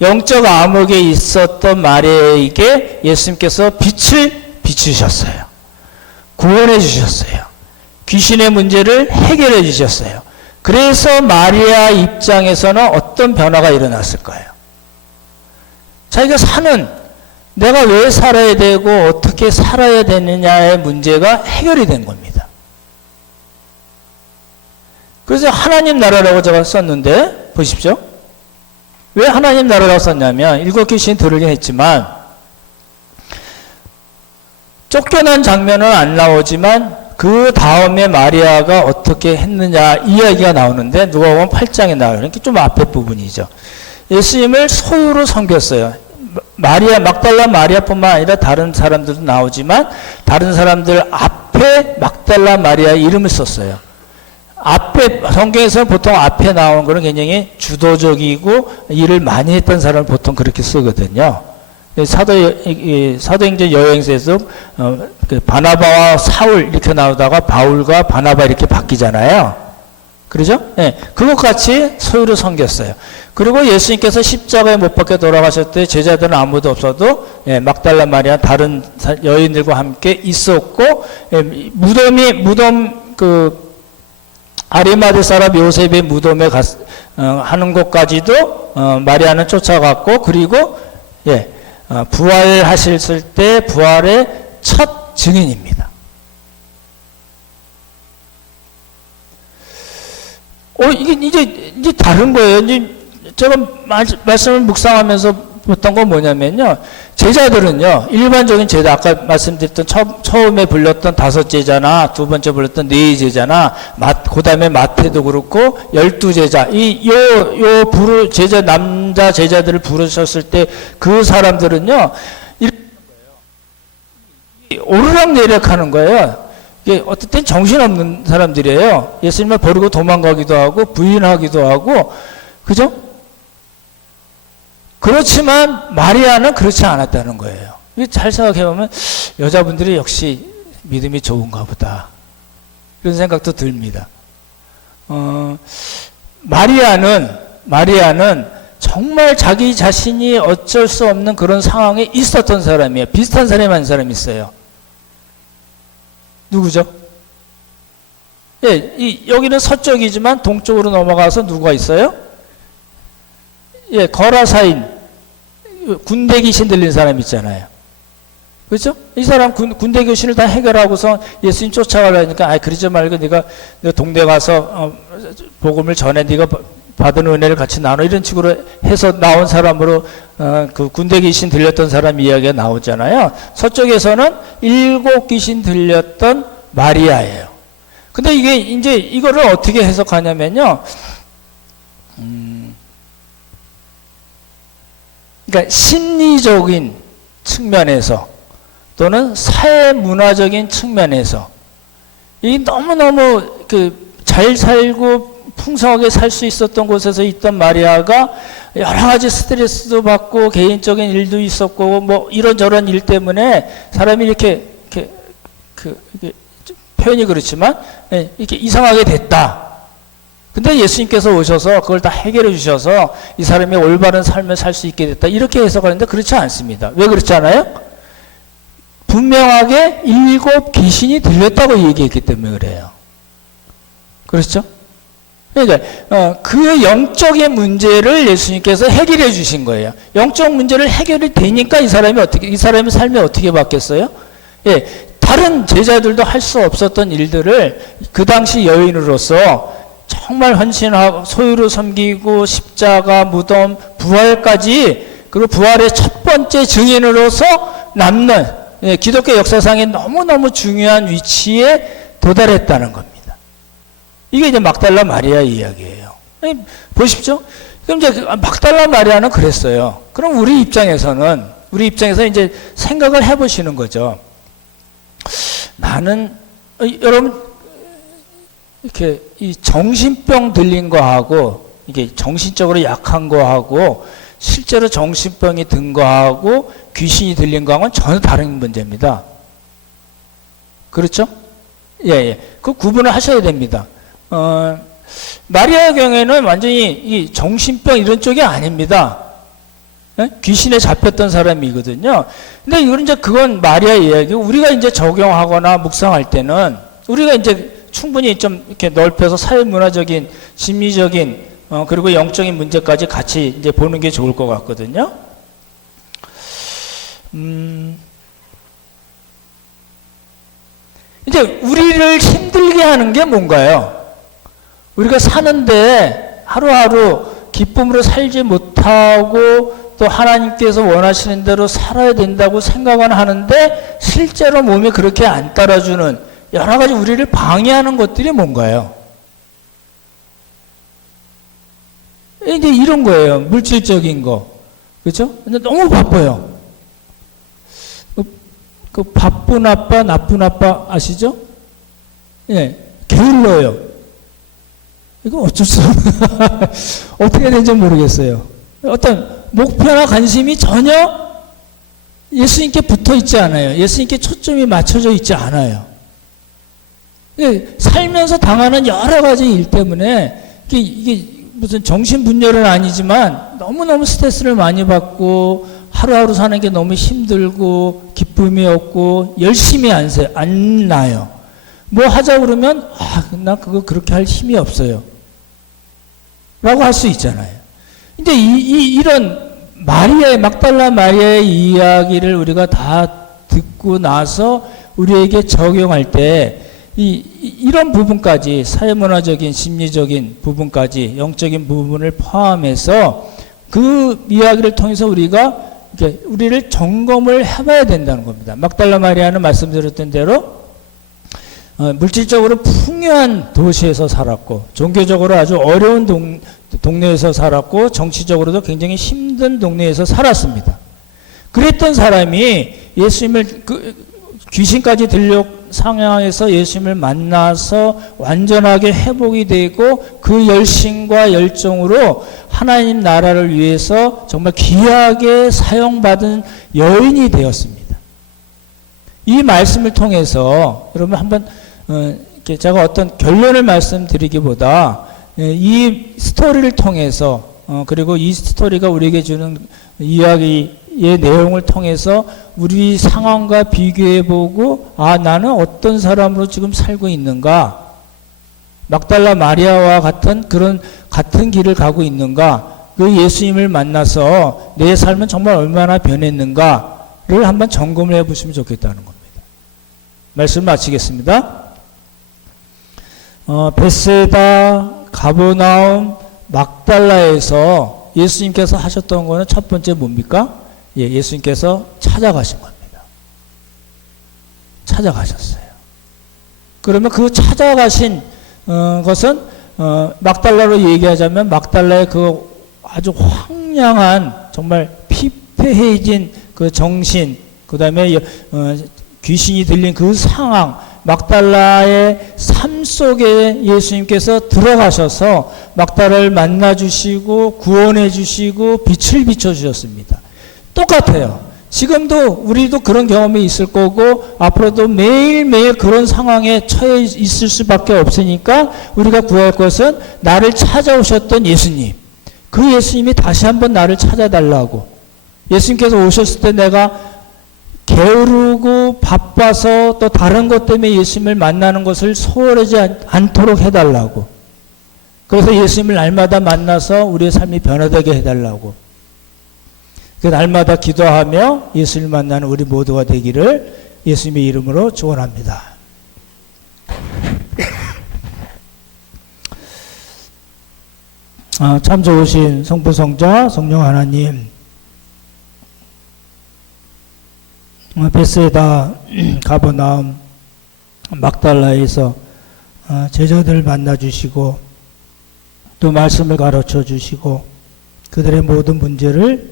영적 암흑에 있었던 마리아에게 예수님께서 빛을 비추셨어요. 구원해 주셨어요. 귀신의 문제를 해결해 주셨어요. 그래서 마리아 입장에서는 어떤 변화가 일어났을까요? 자기가 내가 왜 살아야 되고 어떻게 살아야 되느냐의 문제가 해결이 된 겁니다. 그래서 하나님 나라라고 제가 썼는데 보십시오. 왜 하나님 나라라고 썼냐면 7 귀신이 들으긴 했지만 쫓겨난 장면은 안 나오지만 그 다음에 마리아가 어떻게 했느냐 이야기가 나오는데 누가복음 8장에 나와요. 그러니까 좀 앞에 부분이죠. 예수님을 소유로 섬겼어요. 막달라 마리아뿐만 아니라 다른 사람들도 나오지만 다른 사람들 앞에 막달라 마리아 이름을 썼어요. 성경에서는 보통 앞에 나오는 거는 굉장히 주도적이고 일을 많이 했던 사람을 보통 그렇게 쓰거든요. 사도행전 여행서에서 바나바와 사울 이렇게 나오다가 바울과 바나바 이렇게 바뀌잖아요. 그러죠? 네, 그것같이 소유를 섬겼어요. 그리고 예수님께서 십자가에 못 박혀 돌아가셨을 때 제자들은 아무도 없어도 막달라 마리아 다른 여인들과 함께 있었고 무덤 아리마대 사람 요셉의 무덤에 하는 것까지도 마리아는 쫓아갔고 그리고 부활하셨을 때 부활의 첫 증인입니다. 이제 다른 거예요. 이제 제가 말씀을 묵상하면서 봤던 건 뭐냐면요. 제자들은요, 일반적인 제자, 아까 말씀드렸던 처음에 불렸던 5 제자나 두 번째 불렸던 4 제자나, 그 다음에 마태도 그렇고, 12 제자, 남자 제자들을 부르셨을 때 그 사람들은요, 오르락내리락 하는 거예요. 이게 어떨 땐 정신없는 사람들이에요. 예수님을 버리고 도망가기도 하고 부인하기도 하고, 그죠? 그렇지만 마리아는 그렇지 않았다는 거예요. 잘 생각해보면 여자분들이 역시 믿음이 좋은가 보다, 이런 생각도 듭니다. 마리아는 정말 자기 자신이 어쩔 수 없는 그런 상황에 있었던 사람이에요. 비슷한 사람이 한 사람이 있어요. 누구죠? 예, 여기는 서쪽이지만 동쪽으로 넘어가서 누가 있어요? 예, 거라사인, 군대 귀신 들린 사람 있잖아요. 그렇죠? 이 사람 군대 귀신을 다 해결하고서 예수님 쫓아가려니까, 그러지 말고 네가 동네 가서 복음을 전해, 네가 받은 은혜를 같이 나눠, 이런 식으로 해서 나온 사람으로 그 군대 귀신 들렸던 사람 이야기가 나오잖아요. 서쪽에서는 7 귀신 들렸던 마리아예요. 근데 이게 이제 이거를 어떻게 해석하냐면요. 그러니까 심리적인 측면에서 또는 사회 문화적인 측면에서 이 너무너무 잘 살고 풍성하게 살 수 있었던 곳에서 있던 마리아가 여러 가지 스트레스도 받고 개인적인 일도 있었고 뭐 이런저런 일 때문에 사람이 이렇게 표현이 그렇지만 이렇게 이상하게 됐다. 근데 예수님께서 오셔서 그걸 다 해결해 주셔서 이 사람이 올바른 삶을 살 수 있게 됐다. 이렇게 해석하는데 그렇지 않습니다. 왜 그렇지 않아요? 분명하게 7 귀신이 들렸다고 얘기했기 때문에 그래요. 그렇죠? 그러니까 그 영적인 문제를 예수님께서 해결해 주신 거예요. 영적 문제를 해결이 되니까 이 사람의 삶이 어떻게 바뀌었어요? 예, 다른 제자들도 할 수 없었던 일들을 그 당시 여인으로서 정말 헌신하고 소유로 섬기고 십자가, 무덤, 부활까지, 그리고 부활의 첫 번째 증인으로서 남는, 기독교 역사상에 너무너무 중요한 위치에 도달했다는 겁니다. 이게 이제 막달라 마리아 이야기예요. 보십시오. 그럼 이제 막달라 마리아는 그랬어요. 그럼 우리 입장에서 이제 생각을 해보시는 거죠. 나는, 여러분, 이렇게 이 정신병 들린 거하고, 이게 정신적으로 약한 거하고, 실제로 정신병이 든 거하고, 귀신이 들린 거하고는 전혀 다른 문제입니다. 그렇죠? 예. 그 구분을 하셔야 됩니다. 마리아의 경우에는 완전히 이 정신병 이런 쪽이 아닙니다. 예? 귀신에 잡혔던 사람이거든요. 근데 이건 이제 그건 마리아의 이야기고, 우리가 이제 적용하거나 묵상할 때는 우리가 이제 충분히 좀 이렇게 넓혀서 사회문화적인, 심리적인, 그리고 영적인 문제까지 같이 이제 보는 게 좋을 것 같거든요. 이제 우리를 힘들게 하는 게 뭔가요? 우리가 사는데 하루하루 기쁨으로 살지 못하고 또 하나님께서 원하시는 대로 살아야 된다고 생각은 하는데 실제로 몸이 그렇게 안 따라주는 여러 가지 우리를 방해하는 것들이 뭔가요? 이제 이런 거예요. 물질적인 거. 그렇죠? 근데 너무 바빠요. 그 바쁜 아빠, 나쁜 아빠 아시죠? 예. 게을러요. 이거 어쩔 수 없는 어떻게 되는지 모르겠어요. 어떤 목표나 관심이 전혀 예수님께 붙어 있지 않아요. 예수님께 초점이 맞춰져 있지 않아요. 살면서 당하는 여러 가지 일 때문에 이게 무슨 정신분열은 아니지만 너무너무 스트레스를 많이 받고 하루하루 사는 게 너무 힘들고 기쁨이 없고 열심히 안 나요. 뭐 하자 그러면 나 그거 그렇게 할 힘이 없어요. 라고 할 수 있잖아요. 근데 이런 막달라 마리아의 이야기를 우리가 다 듣고 나서 우리에게 적용할 때 이런 부분까지 사회문화적인 심리적인 부분까지 영적인 부분을 포함해서 그 이야기를 통해서 우리를 점검을 해봐야 된다는 겁니다. 막달라 마리아는 말씀드렸던 대로 물질적으로 풍요한 도시에서 살았고 종교적으로 아주 어려운 동네에서 살았고 정치적으로도 굉장히 힘든 동네에서 살았습니다. 그랬던 사람이 예수님을 귀신까지 들려 상황에서 예수님을 만나서 완전하게 회복이 되고 그 열심과 열정으로 하나님 나라를 위해서 정말 귀하게 사용받은 여인이 되었습니다. 이 말씀을 통해서 여러분 한번 제가 어떤 결론을 말씀드리기보다 이 스토리를 통해서 그리고 이 스토리가 우리에게 주는 이야기의 내용을 통해서 우리 상황과 비교해보고 나는 어떤 사람으로 지금 살고 있는가, 막달라 마리아와 같은 그런 같은 길을 가고 있는가, 그 예수님을 만나서 내 삶은 정말 얼마나 변했는가를 한번 점검을 해보시면 좋겠다는 겁니다. 말씀 마치겠습니다. 베세다, 가버나움, 막달라에서 예수님께서 하셨던 거는 첫 번째 뭡니까? 예수님께서 찾아가신 겁니다. 찾아가셨어요. 그러면 그 찾아가신 것은 막달라로 얘기하자면 막달라의 그 아주 황량한 정말 피폐해진 그 정신, 그 다음에 귀신이 들린 그 상황, 막달라의 삶 속에 예수님께서 들어가셔서 막달라를 만나주시고 구원해주시고 빛을 비춰주셨습니다. 똑같아요. 지금도 우리도 그런 경험이 있을 거고 앞으로도 매일매일 그런 상황에 처해 있을 수밖에 없으니까 우리가 구할 것은 나를 찾아오셨던 예수님, 그 예수님이 다시 한번 나를 찾아달라고. 예수님께서 오셨을 때 내가 게으르고 바빠서 또 다른 것 때문에 예수님을 만나는 것을 소홀하지 않도록 해달라고. 그래서 예수님을 날마다 만나서 우리의 삶이 변화되게 해달라고. 그 날마다 기도하며 예수님을 만나는 우리 모두가 되기를 예수님의 이름으로 축원합니다. 참 좋으신 성부 성자 성령 하나님, 베세다, 가버나움, 막달라에서 제자들을 만나주시고 또 말씀을 가르쳐 주시고 그들의 모든 문제를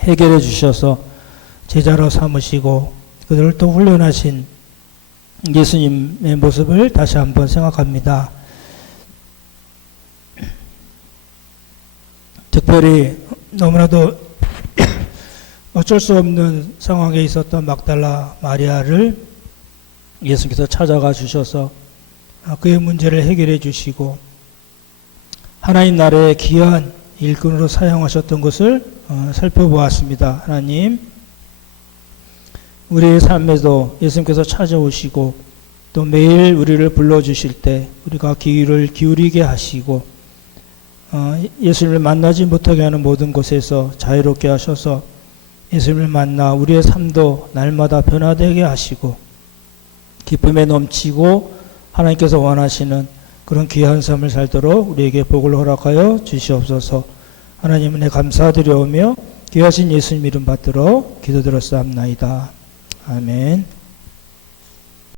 해결해 주셔서 제자로 삼으시고 그들을 또 훈련하신 예수님의 모습을 다시 한번 생각합니다. 특별히 너무나도 어쩔 수 없는 상황에 있었던 막달라 마리아를 예수께서 찾아가 주셔서 그의 문제를 해결해 주시고 하나님 나라의 귀한 일꾼으로 사용하셨던 것을 살펴보았습니다. 하나님, 우리의 삶에도 예수님께서 찾아오시고 또 매일 우리를 불러주실 때 우리가 귀를 기울이게 하시고 예수님을 만나지 못하게 하는 모든 곳에서 자유롭게 하셔서 예수님을 만나 우리의 삶도 날마다 변화되게 하시고 기쁨에 넘치고 하나님께서 원하시는 그런 귀한 삶을 살도록 우리에게 복을 허락하여 주시옵소서. 하나님 은혜 감사드려오며 귀하신 예수님 이름 받들어 기도드렸사옵나이다. 아멘.